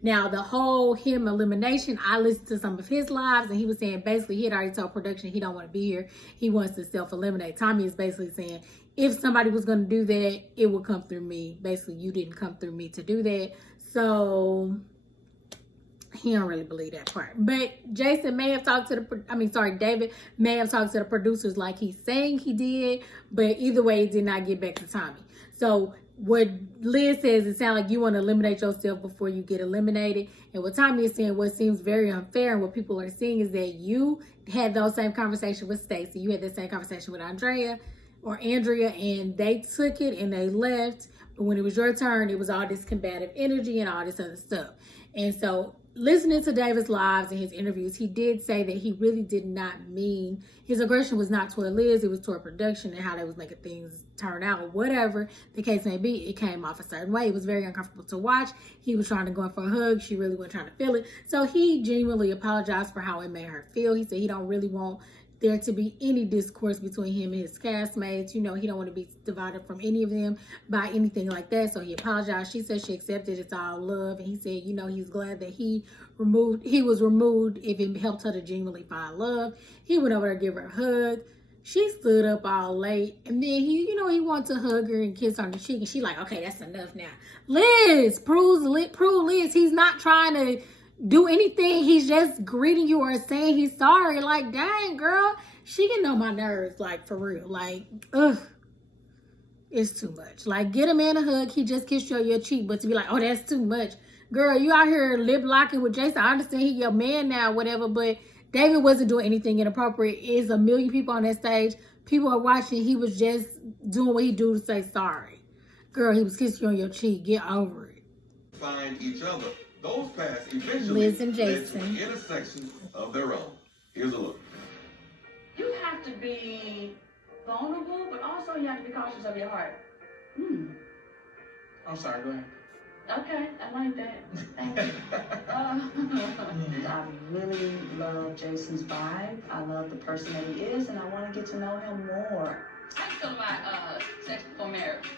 Now, the whole him elimination, I listened to some of his lives, and he was saying basically he had already told production he don't want to be here. He wants to self-eliminate. Tommy is basically saying if somebody was going to do that, it would come through me. Basically, you didn't come through me to do that. So he don't really believe that part. But Jason may have talked to David may have talked to the producers like he's saying he did, but either way, it did not get back to Tommy. So what Liz says, it sounds like you want to eliminate yourself before you get eliminated. And what Tommy is saying, what seems very unfair and what people are seeing is that you had those same conversations with Stacey. You had the same conversation with Andrea, and they took it and they left. But when it was your turn, it was all this combative energy and all this other stuff. And so listening to David's lives and his interviews, he did say that he really did not mean, his aggression was not toward Liz, it was toward production and how they was making things turn out, or whatever the case may be. It came off a certain way. It was very uncomfortable to watch. He was trying to go in for a hug. She really wasn't trying to feel it. So he genuinely apologized for how it made her feel. He said he don't really want there to be any discourse between him and his castmates. He don't want to be divided from any of them by anything like that. So he apologized. She said she accepted. It's all love. And he said, he's glad that he was removed if it helped her to genuinely find love. He went over to give her a hug. She stood up all late. And then he wanted to hug her and kiss her on the cheek. And she like, okay, that's enough now. Liz, prove Liz. He's not trying to do anything. He's just greeting you or saying he's sorry. Like, dang, girl, she getting on my nerves, like, for real. Like, ugh, it's too much. Like, get a man a hug. He just kissed you on your cheek, but to be like, oh, that's too much. Girl, you out here lip locking with Jason. I understand he your man now, whatever, but David wasn't doing anything inappropriate. It's a million people on that stage. People are watching. He was just doing what he do to say sorry. Girl, he was kissing you on your cheek. Get over it. Find each other. Those paths eventually Liz and Jason. led to an intersection of their own. Here's a look. You have to be vulnerable, but also you have to be cautious of your heart. I'm sorry, go ahead. Okay, I like that. Thank you. I really love Jason's vibe. I love the person that he is, and I want to get to know him more. How you feel about sex before marriage?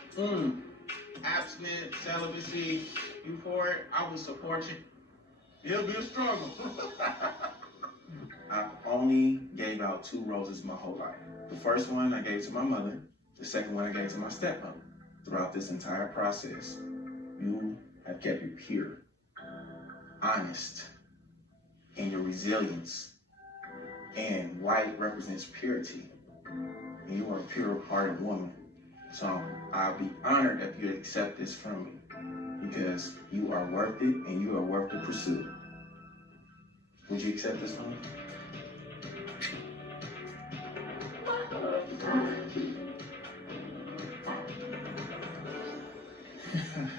Abstinent, celibacy, you for it, I would support you. It'll be a struggle. I only gave out 2 roses my whole life. The first one I gave to my mother. The second one I gave to my stepmother. Throughout this entire process, you have kept it pure, honest, in your resilience. And white represents purity. And you are a pure-hearted woman. So I'll be honored if you accept this from me, because you are worth it and you are worth the pursuit. Would you accept this from me?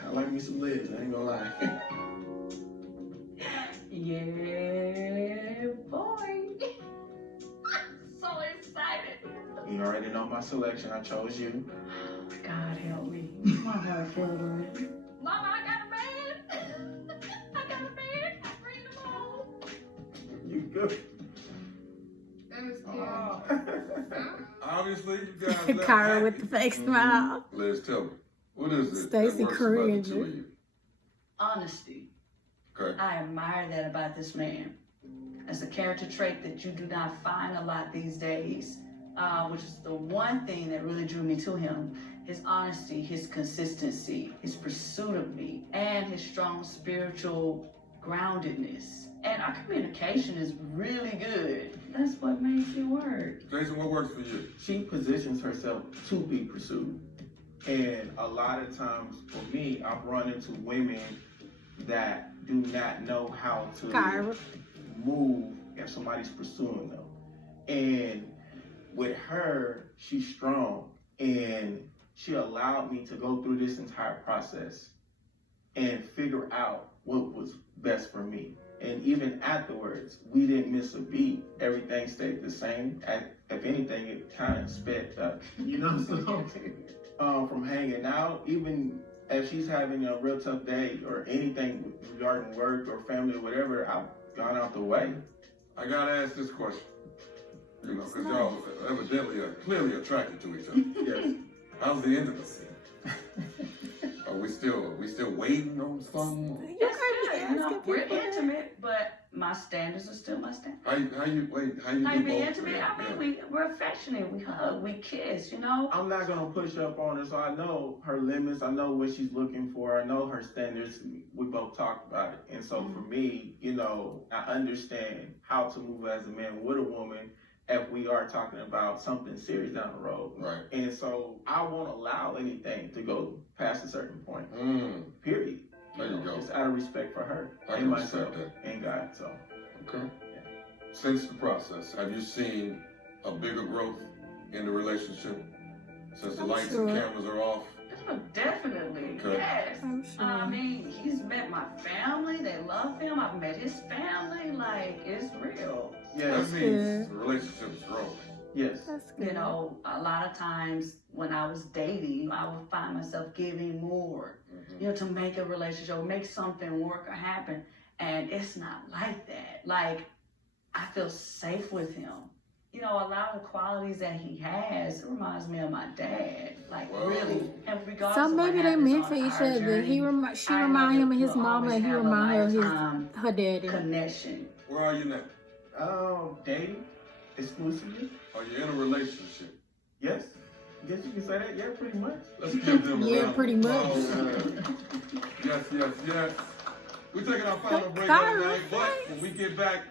I like me some Liz, I ain't gonna lie. Yeah, boy. So excited. You already know my selection. I chose you. God help me. My heart fluttering. Mama, I got a man. I got a man. I bring him home. You good? That was cute. Obviously, you guys left Kyra happy. with the fake smile. Liz, tell me, what is it Stacey that works about the Korean. two of you? Honesty. Okay. I admire that about this man. It's a character trait that you do not find a lot these days, which is the one thing that really drew me to him. His honesty, his consistency, his pursuit of me, and his strong spiritual groundedness. And our communication is really good. That's what makes it work. Jason, what works for you? She positions herself to be pursued. And a lot of times for me, I've run into women that do not know how to Kyra. move if somebody's pursuing them. And with her, she's strong. And she allowed me to go through this entire process and figure out what was best for me. And even afterwards, we didn't miss a beat. Everything stayed the same. If anything, it kind of sped up. You know, so from hanging out, even if she's having a real tough day or anything regarding work or family or whatever, I've gone out the way. I gotta ask this question. You know, because y'all evidently are clearly attracted to each other. Yes. How's the intimacy? Are we still waiting on some? You It's can't be good. You know, asking we're people that. intimate, but my standards are still my standards. How you How do you be both? intimate? I mean, we're affectionate. We hug. We kiss. You know. I'm not gonna push up on her, so I know her limits. I know what she's looking for. I know her standards. We both talked about it, and so for me, you know, I understand how to move as a man with a woman if we are talking about something serious down the road. Right. And so I won't allow anything to go past a certain point. Period. There you go. It's out of respect for her I and can myself respect and God. So. Okay. Since the process, have you seen a bigger growth in the relationship since the lights and cameras are off? Oh, definitely. Okay. Yes. I'm sure. I mean, he's met my family. They love him. I've met his family. Like, it's real. Yes. That means the relationship is growing. Yes. That's good. You know, a lot of times when I was dating, I would find myself giving more, you know, to make a relationship, make something work or happen. And it's not like that. Like, I feel safe with him. You know, a lot of the qualities that he has, it reminds me of my dad. Like, really, and regardless So of what maybe they happens meant on for each our other. journey, She I know remind him of his we'll mama, and he always have a remind her of lifetime her daddy. connection. Where are you now? Dating exclusively. Are you in a relationship? Yes. Guess you can say that. Yeah, pretty much. Let's give them a Yeah, round of pretty much. applause. Yes. We're taking our final break Kyra, tonight, but when we get back,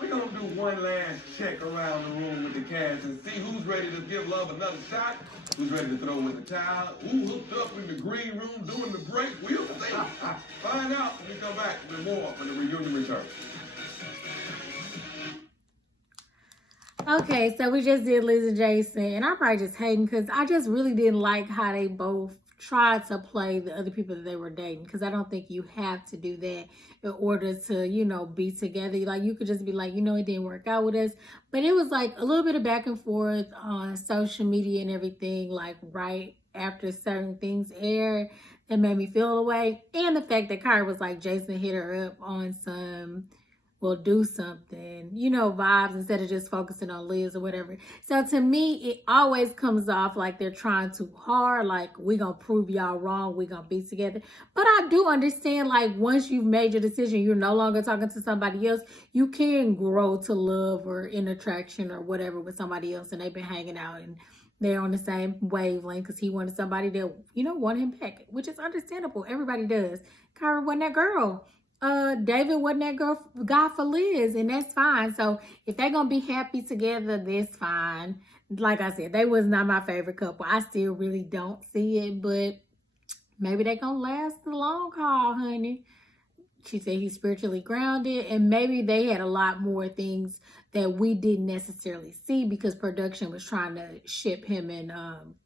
we're going to do one last check around the room with the cast and see who's ready to give love another shot, who's ready to throw in the towel, who hooked up in the green room doing the break. We'll see. Find out when we come back with more when the reunion returns. Okay, so we just did Liz and Jason, and I'm probably just hating because I just really didn't like how they both tried to play the other people that they were dating, because I don't think you have to do that in order to, you know, be together. Like, you could just be like, you know, it didn't work out with us. But it was like a little bit of back and forth on social media and everything, like right after certain things aired that made me feel away. And the fact that Kyra was like, Jason hit her up on some, will do something, you know, vibes instead of just focusing on Liz or whatever. So to me, it always comes off like they're trying too hard, like, we gonna prove y'all wrong, we gonna be together. But I do understand, like, once you've made your decision, you're no longer talking to somebody else, you can grow to love or in attraction or whatever with somebody else, and they've been hanging out and they're on the same wavelength because he wanted somebody that, you know, wanted him back, which is understandable. Everybody does. Kyra wasn't that girl. David wasn't that guy for Liz, and that's fine. So if they're gonna be happy together, that's fine. Like I said, they was not my favorite couple. I still really don't see it, but maybe they gonna last the long haul, honey. she said he's spiritually grounded, and maybe they had a lot more things that we didn't necessarily see because production was trying to ship him and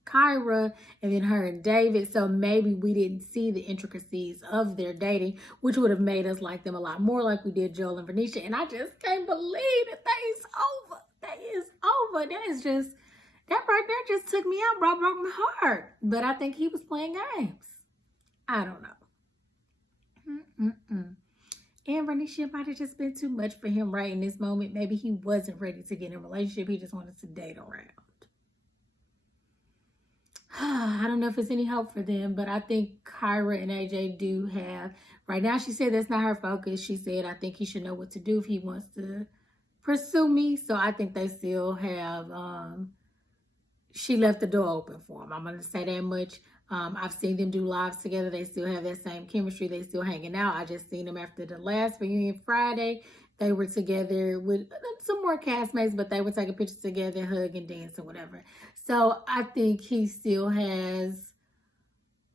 Kyra and then her and David. So maybe we didn't see the intricacies of their dating, which would have made us like them a lot more like we did Joel and Vernisha. And I just can't believe that is over. That is over. That is just, that right there just took me out, broke my heart. But I think he was playing games. I don't know. And Vernisha might have just been too much for him right in this moment. Maybe he wasn't ready to get in a relationship. He just wanted to date around. I don't know if there's any hope for them, but I think Kyra and AJ do have. Right now, she said that's not her focus. She said, I think he should know what to do if he wants to pursue me. So I think they still have, she left the door open for him. I'm going to say that much. I've seen them do lives together. They still have that same chemistry. They still hanging out. I just seen them after the last reunion Friday. They were together with some more castmates, but they were taking pictures together, hugging, dancing, whatever. So I think he still has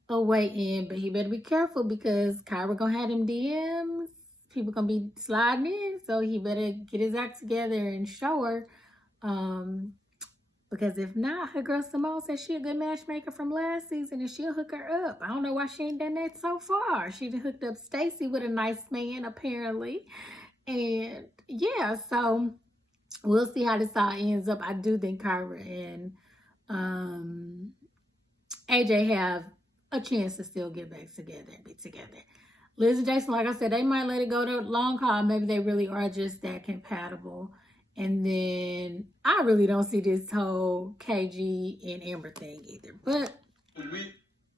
a way in, but he better be careful because Kyra gonna have them DMs. People gonna be sliding in, so he better get his act together and show her. Because if not, her girl Simone said she a good matchmaker from last season and she'll hook her up. I don't know why she ain't done that so far. She done hooked up Stacy with a nice man, apparently. And yeah, so we'll see how this all ends up. I do think Kyra and AJ have a chance to still get back together and be together. Liz and Jason, like I said, they might let it go to long haul. Maybe they really are just that compatible. And then I really don't see this whole KG and Amber thing either. But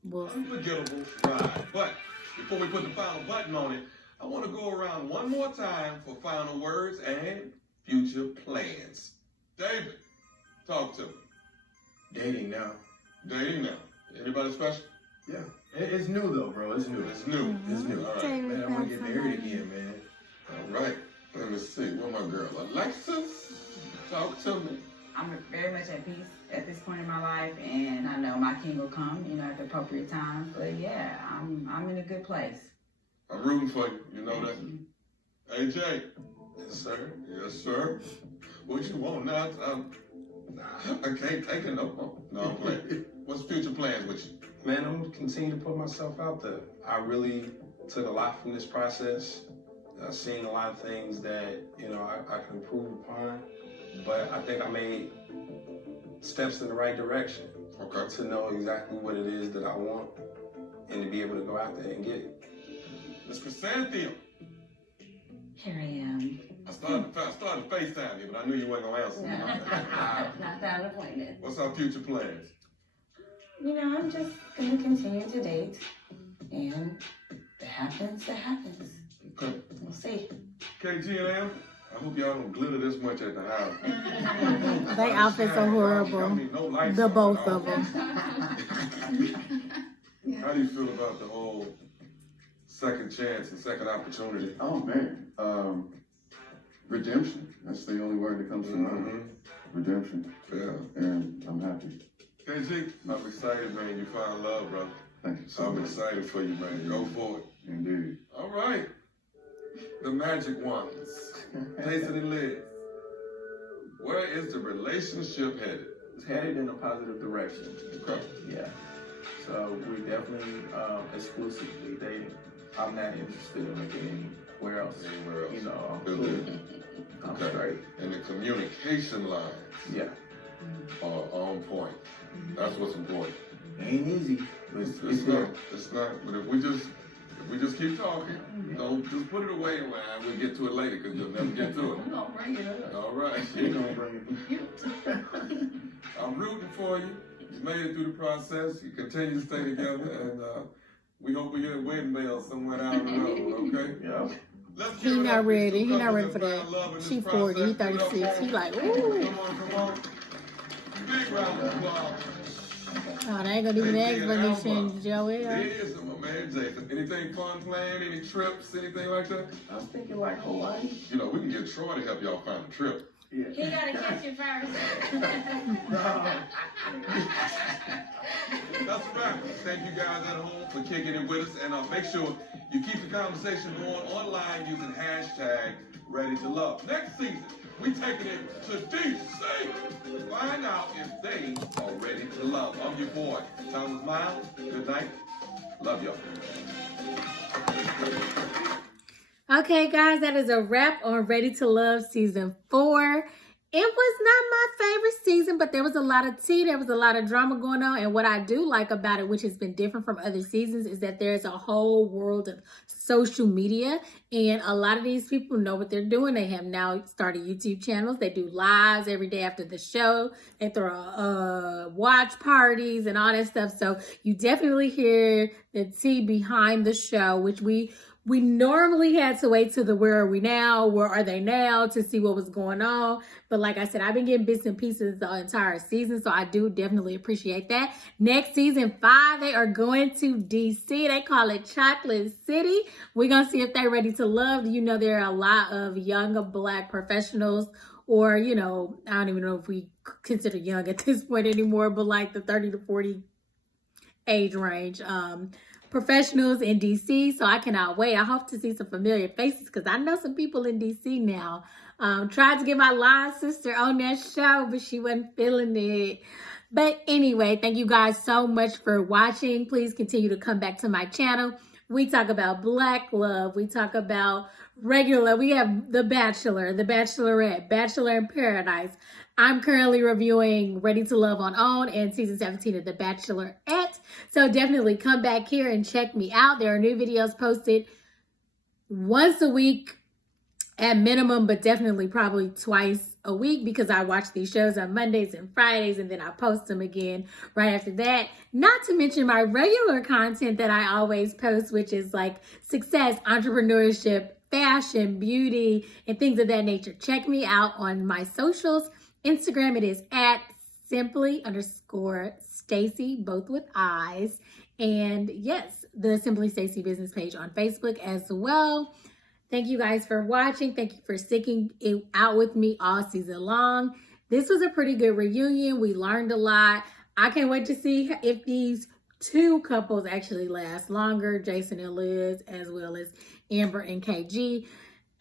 we'll see. Unforgettable ride. But before we put the final button on it, I want to go around one more time for final words and future plans. David, talk to me. Dating now. Dating now. Anybody special? Yeah. It's new though, bro. It's new. It's new. It's new. All right. Man, I want to get married again, man. All right. Let me see. Where my girl? Alexis? Talk to me. I'm very much at peace at this point in my life, and I know my king will come, at the appropriate time. But yeah, I'm in a good place. I'm rooting for you. You know that. AJ. Yes, sir. Yes, sir. What you want now? I can't take it no more. No, I'm playing. What's future plans with you? Man, I'm gonna continue to put myself out there. I really took a lot from this process. Seeing a lot of things that, I can improve upon. But I think I made steps in the right direction. Okay. To know exactly what it is that I want and to be able to go out there and get it. Miss Chrysanthia. Here I am. I started to FaceTime you, but I knew you weren't going to answer. Not that appointment. What's our future plans? I'm just going to continue to date. And if it happens, it happens. Okay. We'll see. KG and Am, I hope y'all don't glitter this much at the house. They outfits are horrible. The both of them. How do you feel about the whole second chance and second opportunity? Oh man, redemption. That's the only word that comes to mind. Redemption. Yeah. And I'm happy. KG, I'm excited, man. You found love, brother. Thank you so I'm much. excited for you, man. Go for it. Indeed. All right. The magic ones. Jason and Liz. Where is the relationship headed? It's headed in a positive direction. Okay. Yeah. So we're definitely exclusively dating. I'm not interested in looking anywhere else. Anywhere else. I'm cool. I'm straight. And the communication lines. Yeah. Are on point. That's what's important. Ain't easy. It's not. But if we just keep talking, don't just put it away and we'll get to it later because you'll never get to it. I'm going to bring it up. All right. You're going to bring it I'm rooting for you. You made it through the process. You continue to stay together, and we hope we hear wedding bells somewhere down the road, okay? Yeah. He not ready. He not ready for that. She 40, he 36. He like, ooh. Come on. Big round of applause. Oh, they ain't gonna do the explanation, Joel. Liz and my man Jason. Anything fun planned? Any trips? Anything like that? I was thinking like Hawaii. We can get Troy to help y'all find a trip. Yeah. He gotta catch you first. That's a wrap. Thank you guys at home for kicking it with us. And make sure You keep the conversation going online using hashtag Ready to Love. Next season, we taking it to DC to find out if they are ready to love. I'm your boy, Thomas Miles. Good night. Love y'all. Okay, guys, that is a wrap on Ready to Love Season 4. It was not my favorite season, but there was a lot of tea. There was a lot of drama going on. And what I do like about it, which has been different from other seasons, is that there's a whole world of social media. And a lot of these people know what they're doing. They have now started YouTube channels. They do lives every day after the show. They throw watch parties and all that stuff. So you definitely hear the tea behind the show, which we normally had to wait to the where are we now, where are they now to see what was going on. But like I said, I've been getting bits and pieces the entire season, so I do definitely appreciate that. Next season 5, they are going to DC. They call it Chocolate City. We're going to see if they're ready to love. You know, there are a lot of young Black professionals, or, you know, I don't even know if we consider young at this point anymore, but like the 30 to 40 age range, professionals in DC, so I cannot wait. I hope to see some familiar faces because I know some people in DC now. Tried to get my live sister on that show, but she wasn't feeling it. But anyway, thank you guys so much for watching. Please continue to come back to my channel. We talk about Black love. We talk about regular. We have The Bachelor, The Bachelorette, Bachelor in Paradise. I'm currently reviewing Ready to Love on OWN and season 17 of The Bachelorette. So definitely come back here and check me out. There are new videos posted once a week at minimum, but definitely probably twice a week because I watch these shows on Mondays and Fridays and then I post them again right after that. Not to mention my regular content that I always post, which is like success, entrepreneurship, fashion, beauty, and things of that nature. Check me out on my socials. Instagram, it is at Simpli_Stacy, both with eyes. And yes, the Simply Stacy business page on Facebook as well. Thank you guys for watching. Thank you for sticking it out with me all season long. This was a pretty good reunion. We learned a lot. I can't wait to see if these two couples actually last longer, Jason and Liz, as well as Amber and KG.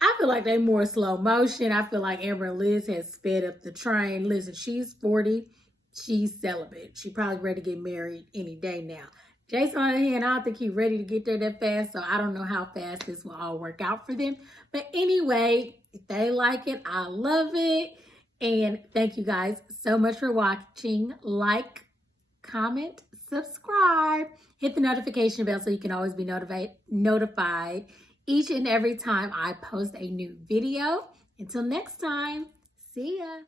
I feel like they're more slow motion. I feel like Amber and Liz has sped up the train. Listen, she's 40. She's celibate. She probably ready to get married any day now. Jason, on the other hand, I don't think he's ready to get there that fast, so I don't know how fast this will all work out for them. But anyway, if they like it, I love it. And thank you guys so much for watching. Like, comment, subscribe, hit the notification bell so you can always be notified each and every time I post a new video. Until next time, see ya.